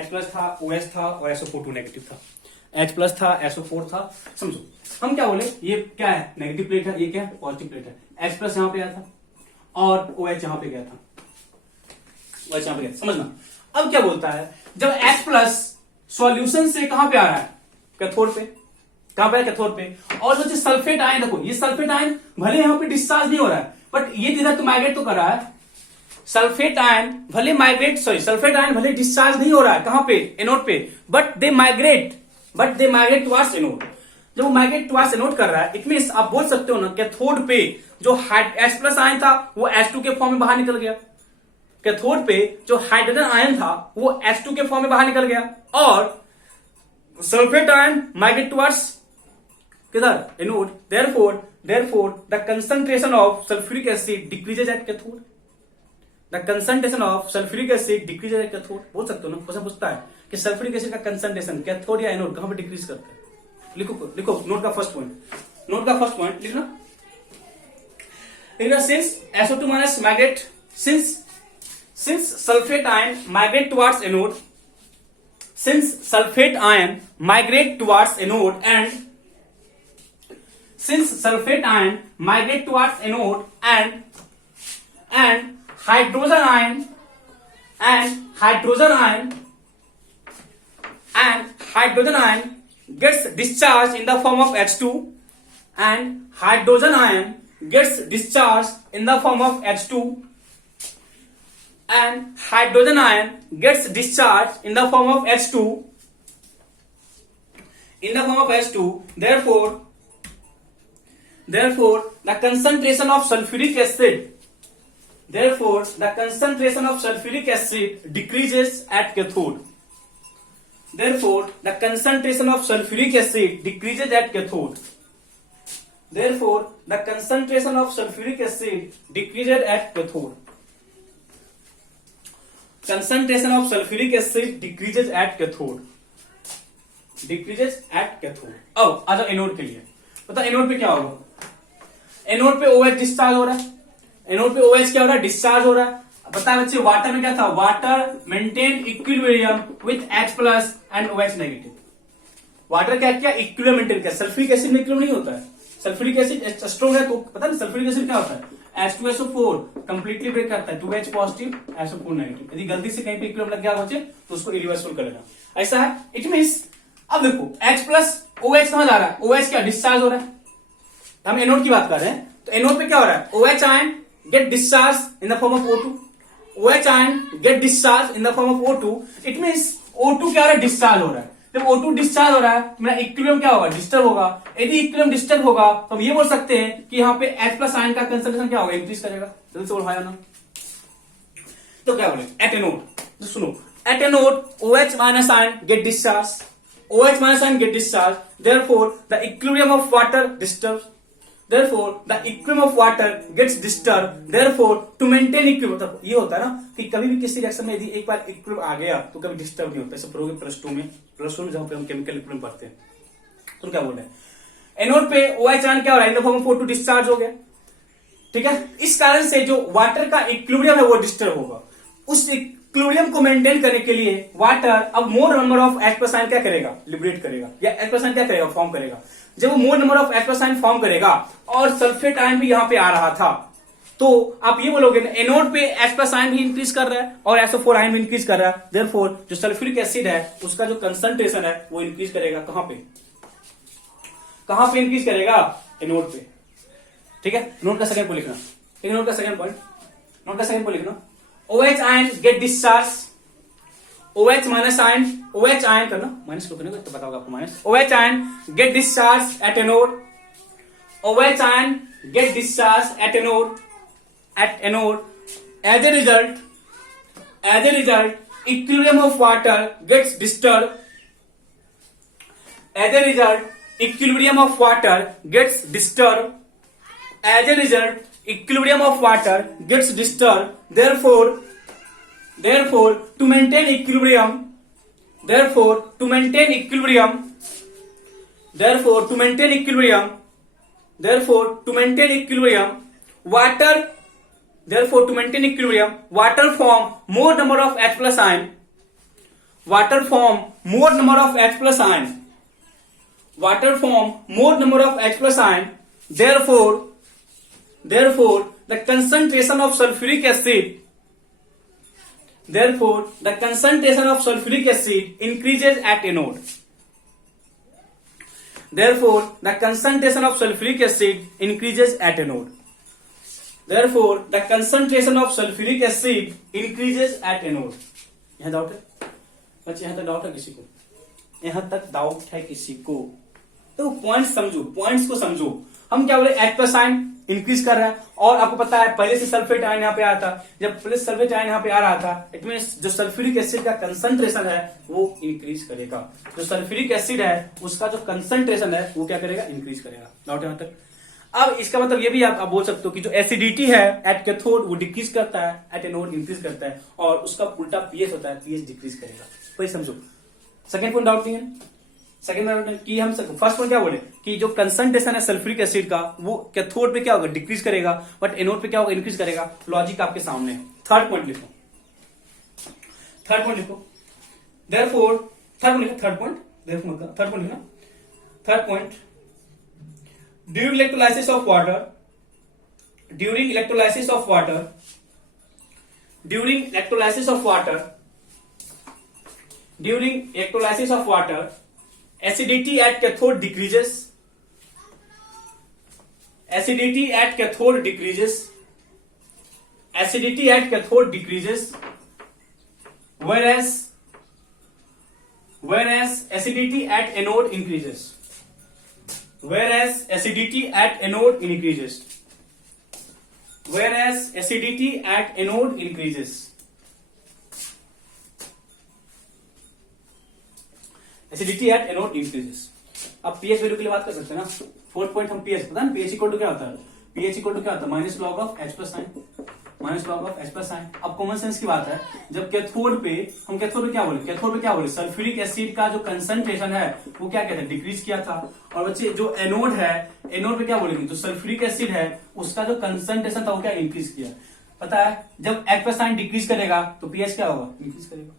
H+ था, OH था और SO4 नेगेटिव था, H+ था, SO4 था। समझो हम क्या बोले, ये क्या है नेगेटिव प्लेट है, ये क्या है पॉजिटिव प्लेट है, H+ यहाँ पे आया था और OH यहाँ पे गया था, OH यहाँ पे गया, समझना। अब क्या बोलता है, जब H+ सॉल्यूशन से कहां पे आ रहा है कैथोड पे, कहां पे कैथोड पे, और जो सल्फेट आयन, देखो ये सल्फेट आयन भले यहां पे डिस्चार्ज नहीं हो रहा है बट ये इधर तो माइग्रेट तो कर रहा है, सल्फेट आयन भले माइग्रेट, सॉरी सल्फेट आयन भले डिस्चार्ज नहीं हो रहा है कहां पे एनोड पे, but they migrate towards anode. जब वो माइग्रेट टुवर्ड्स एनोड कर रहा है इट मींस आप बोल सकते हो ना कैथोड पे जो H+ आयन था वो H2 के फॉर्म में बाहर निकल गया, कैथोड पे जो हाइड्रोजन आयन था वो H2 के फॉर्म में बाहर निकल गया, और सल्फेट आयन माइग्रेट टुवर्ड्स किधर anode, therefore the concentration of sulfuric acid decreases at cathode, the concentration of sulfuric acid decreases at cathode। बोल सकते हो ना, क्वेश्चन पूछता है कि सल्फ्यूरिक एसिड का कंसंट्रेशन कैथोड या एनोड कहां पे डिक्रीज करता है, लिखो नोट का फर्स्ट पॉइंट लिखना, since SO2 minus migrate, since sulfate ion migrate towards anode, since sulfate ion migrate towards anode and since sulfate ion migrate towards anode and hydrogen ion gets discharged in the form of H2 and hydrogen ion gets discharged in the form of H2 and hydrogen ion gets discharged in the form of H2 therefore the concentration of sulfuric acid decreases at cathode, therefore the concentration of sulfuric acid decreases at cathode, therefore the concentration of sulfuric acid decreases at cathode, concentration of sulfuric acid decreases at cathode, अब आ जाओ एनोड के लिए, पता एनोड पे क्या होगा, एनोड पे OH डिस्चार्ज हो रहा है, एनोड पे OH क्या हो रहा है डिस्चार्ज हो रहा है। पता है बच्चे वाटर में क्या था, water maintain equilibrium with H+ and OH negative, water क्या किया इक्विलिब्रियम मेंटेन किया, सल्फ्यूरिक एसिड में इक्विलिब्रियम नहीं होता है, सल्फ्यूरिक एसिड स्ट्रॉन्ग है तो पता है सल्फ्यूरिक एसिड क्या होता है H2SO4 कंप्लीटली ब्रेक करता है, 2H पॉजिटिव SO4 नेगेटिव, यदि गलती से कहीं पे इक्विलिब्रियम लग गया बच्चे तो उसको इरिवर्सिबल कर लेना, ऐसा है। इट मींस अब देखो H+ OH कहां जा रहा है, OH क्या डिस्चार्ज हो रहा है, हम एनोड की बात कर रहे हैं तो एनोड पे क्या हो रहा है OH ion get discharge in the form of O2, OH ion get discharge in the form of O2, it means O2 क्या हो रहा है डिस्चार्ज हो रहा है, जब O2 डिस्चार्ज हो रहा है तो मेरा इक्विलिब्रियम क्या होगा डिस्टर्ब होगा, यदि इक्विलिब्रियम डिस्टर्ब होगा तो हम ये बोल सकते हैं कि यहाँ पे H+ आयन का कंसंट्रेशन क्या होगा इंक्रीज करेगा, जल्दी से बोलो ना, तो क्या बोले एट एनोड, तो सुनो at anode OH- ion get discharge, OH- ion get discharged, therefore the equilibrium of water disturbs, therefore the equilibrium of water gets disturbed, therefore to maintain equilibrium, मतलब ये होता है ना कि कभी भी किसी रिएक्शन में यदि एक बार इक्विलिब्रियम आ गया तो कभी डिस्टर्ब नहीं होता, ऐसे पढ़ोगे +2 में जहां पे हम केमिकल इक्विलिब्रियम पढ़ते हैं, तो क्या बोल रहे हैं एनोड पे OH आयन क्या हो रहा है इन the form of O2 discharge हो गया, ठीक है, इस कारण से जो वाटर का इक्विलिब्रियम है वो डिस्टर्ब होगा, उस इक्विलिब्रियम को मेंटेन करने के लिए वाटर अब मोर नंबर ऑफ H+ आयन क्या करेगा लिबरेट करेगा, या H+ आयन क्या करेगा फॉर्म करेगा, जब वो मोर number of H+ ion form करेगा और सल्फेट आयन भी यहां पे आ रहा था तो आप ये बोलोगे ना एनोड पे H प्लस आयन भी इंक्रीज कर रहा है और SO4 आयन भी इंक्रीज कर रहा है, देयरफॉर जो सल्फ्यूरिक एसिड है उसका जो कंसंट्रेशन है वो इंक्रीज करेगा। कहां पे इंक्रीज करेगा? एनोड पे। ठीक है, नोट का सेकंड पॉइंट लिखना। ठीक है, नोट का सेकंड पॉइंट लिखना। OH ion get discharge, OH minus ion, OH ion करना, माइनस क्यों करना तो बताओगे आपको minus. OH ion get discharge at anode, OH ion get discharged at anode. As a result, equilibrium of water gets disturbed. As a result, equilibrium of water gets disturbed. Therefore, to maintain equilibrium, water form more number of H plus ion. Water form more number of H plus ion. Therefore, the concentration of sulfuric acid. Increases at anode. Therefore, the concentration of sulfuric acid increases at anode. यहाँ डाउट है बच्चे? यहाँ तक डाउट है किसी को? यहाँ तक डाउट है किसी को? तो पॉइंट्स समझो, पॉइंट्स को समझो। हम क्या बोले? H प्लस आयन इंक्रीज कर रहा है और आपको पता है पहले से सल्फेट आयन यहाँ पे आया था। जब पहले सल्फेट आयन यहाँ पे आ रहा था, इट मीन जो सल्फ्यूरिक एसिड का कंसंट्रेशन है वो इंक्रीज करेगा। जो सल्फ्यूरिक एसिड है उसका जो कंसंट्रेशन है वो क्या करेगा? इंक्रीज करेगा। डाउट है यहाँ तक? अब इसका मतलब ये भी आप बोल सकते हो कि जो एसिडिटी है एट कैथोड वो डिक्रीज करता है, एट एनोड इंक्रीज करता है, और उसका उल्टा पीएच होता है, पीएच डिक्रीज करेगा। वही समझो। सेकंड पॉइंट डाउट नहीं है? सेकंड पॉइंट की हम फर्स्ट पॉइंट क्या बोले कि जो कंसंट्रेशन है सल्फ्यूरिक एसिड का वो कैथोड पे क्या होगा? डिक्रीज करेगा, बट एनोड पे क्या होगा? इंक्रीज करेगा। लॉजिक आपके सामने है। थर्ड पॉइंट लिखो। Therefore third point during electrolysis of water, acidity at cathode decreases. Whereas acidity at anode increases. Acidity at anode increases. अब pH वैल्यू के लिए बात कर सकते हैं ना। फोर्थ पॉइंट हम pH, पता है pH इक्वल टू क्या होता है? pH इक्वल टू क्या होता है? Minus log of H plus sign. अब कॉमन सेंस की बात है, जब कैथोड पे क्या बोले? सल्फ्यूरिक एसिड का जो कंसंट्रेशन है वो क्या कहते हैं? डिक्रीज किया था। और बच्चे जो एनोड पे क्या बोलेंगे? जो सल्फ्यूरिक एसिड है उसका जो कंसंट्रेशन था वो क्या? इंक्रीज किया। पता है जब H प्लस आयन डिक्रीज करेगा तो pH क्या होगा? इंक्रीज करेगा।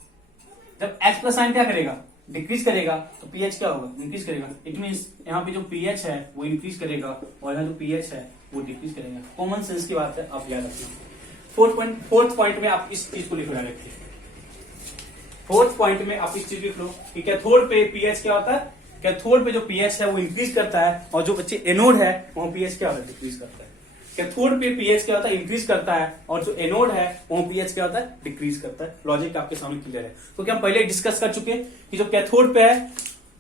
जब H प्लस आयन क्या करेगा? डिक्रीज करेगा तो pH क्या होगा? इंक्रीज करेगा। इट मीन्स यहाँ पे जो pH है वो इंक्रीज करेगा और यहाँ जो pH है वो डिक्रीज करेगा। कॉमन सेंस की बात है, आप याद रखना। फोर्थ पॉइंट में आप इस चीज को लिख लो डायरेक्टली। फोर्थ पॉइंट में आप इस चीज लिख लो कि कैथोड पे pH क्या होता है? कैथोड पे जो pH है वो इंक्रीज करता है, और जो बच्चे एनोड है वहां pH क्या होता है? डिक्रीज करता है। कैथोड पे pH क्या होता है? इंक्रीज करता है, और जो एनोड है वहां pH क्या होता है? डिक्रीज करता है। लॉजिक आपके सामने क्लियर है। क्योंकि हम पहले डिस्कस कर चुके कि जो कैथोड पे है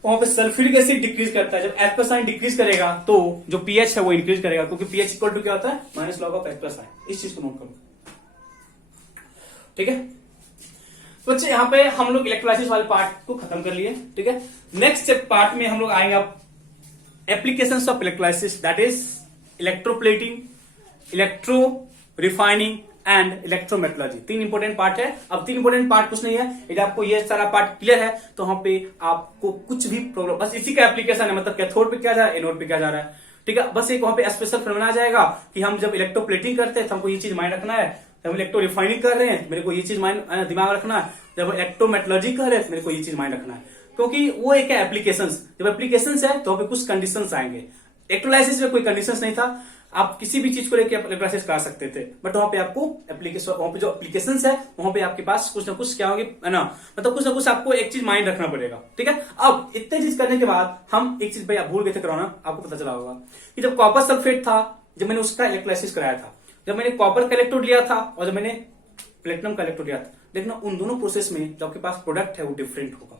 वहां पे सल्फ्यूरिक एसिड डिक्रीज करता है। जब H प्लस आयन डिक्रीज करेगा तो जो pH है वो इंक्रीज करेगा, क्योंकि pH इक्वल टू क्या होता है? Minus log of H plus ion. इस चीज को नोट करो, ठीक है बच्चे। यहाँ पे हम लोग इलेक्ट्रोलाइसिस वाले पार्ट को खत्म कर लिए, ठीक है। नेक्स्ट पार्ट में हम लोग आएंगे अब applications of electrolysis, that is electroplating, electro refining and electrometallurgy. 3 important part है। अब 3 इंपोर्टेंट पार्ट कुछ नहीं है, यदि आपको ये सारा पार्ट क्लियर है तो वहां पे आपको कुछ भी प्रॉब्लम, बस इसी का एप्लीकेशन है, मतलब कैथोड पे क्या जा रहा है, एनोड पे क्या जा रहा है, ठीक है। बस एक वहां पे स्पेशल फिनोमेना आ जाएगा कि हम जब इलेक्ट्रोप्लेटिंग करते हैं तो हमको ये चीज माइंड रखना है, जब हम इलेक्ट्रो रिफाइनिंग कर रहे हैं मेरे को ये चीज माइंड दिमाग रखना है, जब इलेक्ट्रोमेट्रोलॉजी कर रहे हैं मेरे को ये चीज माइंड रखना है, क्योंकि वो एक एप्लीकेशन, जब एप्लीकेशन है तो वहां पे कुछ कंडीशन आएंगे। इलेक्ट्रोलाइसिस में कोई कंडीशन नहीं था, आप किसी भी चीज को लेकर इलेक्ट्रोलाइसिस करा सकते थे, बट वहां पे आपको एप्लीकेशन, वहां पे जो एप्लीकेशंस है वहां पे आपके पास कुछ ना कुछ क्या होंगे, है ना, मतलब कुछ ना कुछ आपको एक चीज माइंड रखना पड़ेगा, ठीक है। अब इतने चीज करने के बाद हम एक चीज भाई आप भूल गए थे कराना, आपको पता चला होगा कि जब कॉपर सल्फेट था, जब मैंने उसका इलेक्ट्रोलाइसिस कराया था, जब मैंने कॉपर का इलेक्ट्रोड लिया था और जब मैंने प्लेटिनम का इलेक्ट्रोड लिया था, देखना उन दोनों प्रोसेस में जो आपके पास प्रोडक्ट है वो डिफरेंट होगा।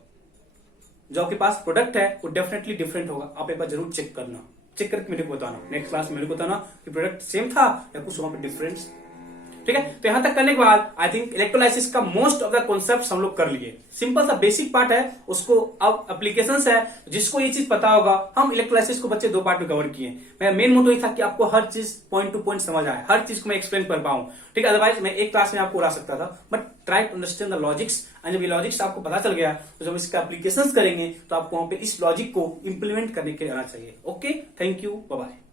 जो आपके पास प्रोडक्ट है वो डेफिनेटली डिफरेंट होगा। आप एक बार जरूर चेक करना, चेक करके मेरे को बताना, नेक्स्ट क्लास में मेरे को बताना कि प्रोडक्ट सेम था या कुछ वहां पे डिफरेंस, ठीक है। तो यहां तक करने के बाद आई थिंक इलेक्ट्रोलाइसिस का मोस्ट ऑफ द कॉन्सेप्ट हम लोग कर लिए। सिंपल सा बेसिक पार्ट है, उसको अब एप्लीकेशंस है, जिसको ये चीज पता होगा। हम इलेक्ट्रोलाइसिस को बच्चे 2 पार्ट में कवर किए। मेरा मेन मोटो ये था कि आपको हर चीज पॉइंट टू पॉइंट समझ आए, हर चीज को मैं एक्सप्लेन कर पाऊं, ठीक है। अदरवाइज मैं एक क्लास में आपको उड़ा सकता था, but try to understand the logics, and जब ये लॉजिक्स आपको पता चल गया तो जब इसका एप्लीकेशंस करेंगे तो आपको वहां पे इस लॉजिक को इंप्लीमेंट करने के लिए आना चाहिए। Okay, thank you, bye bye.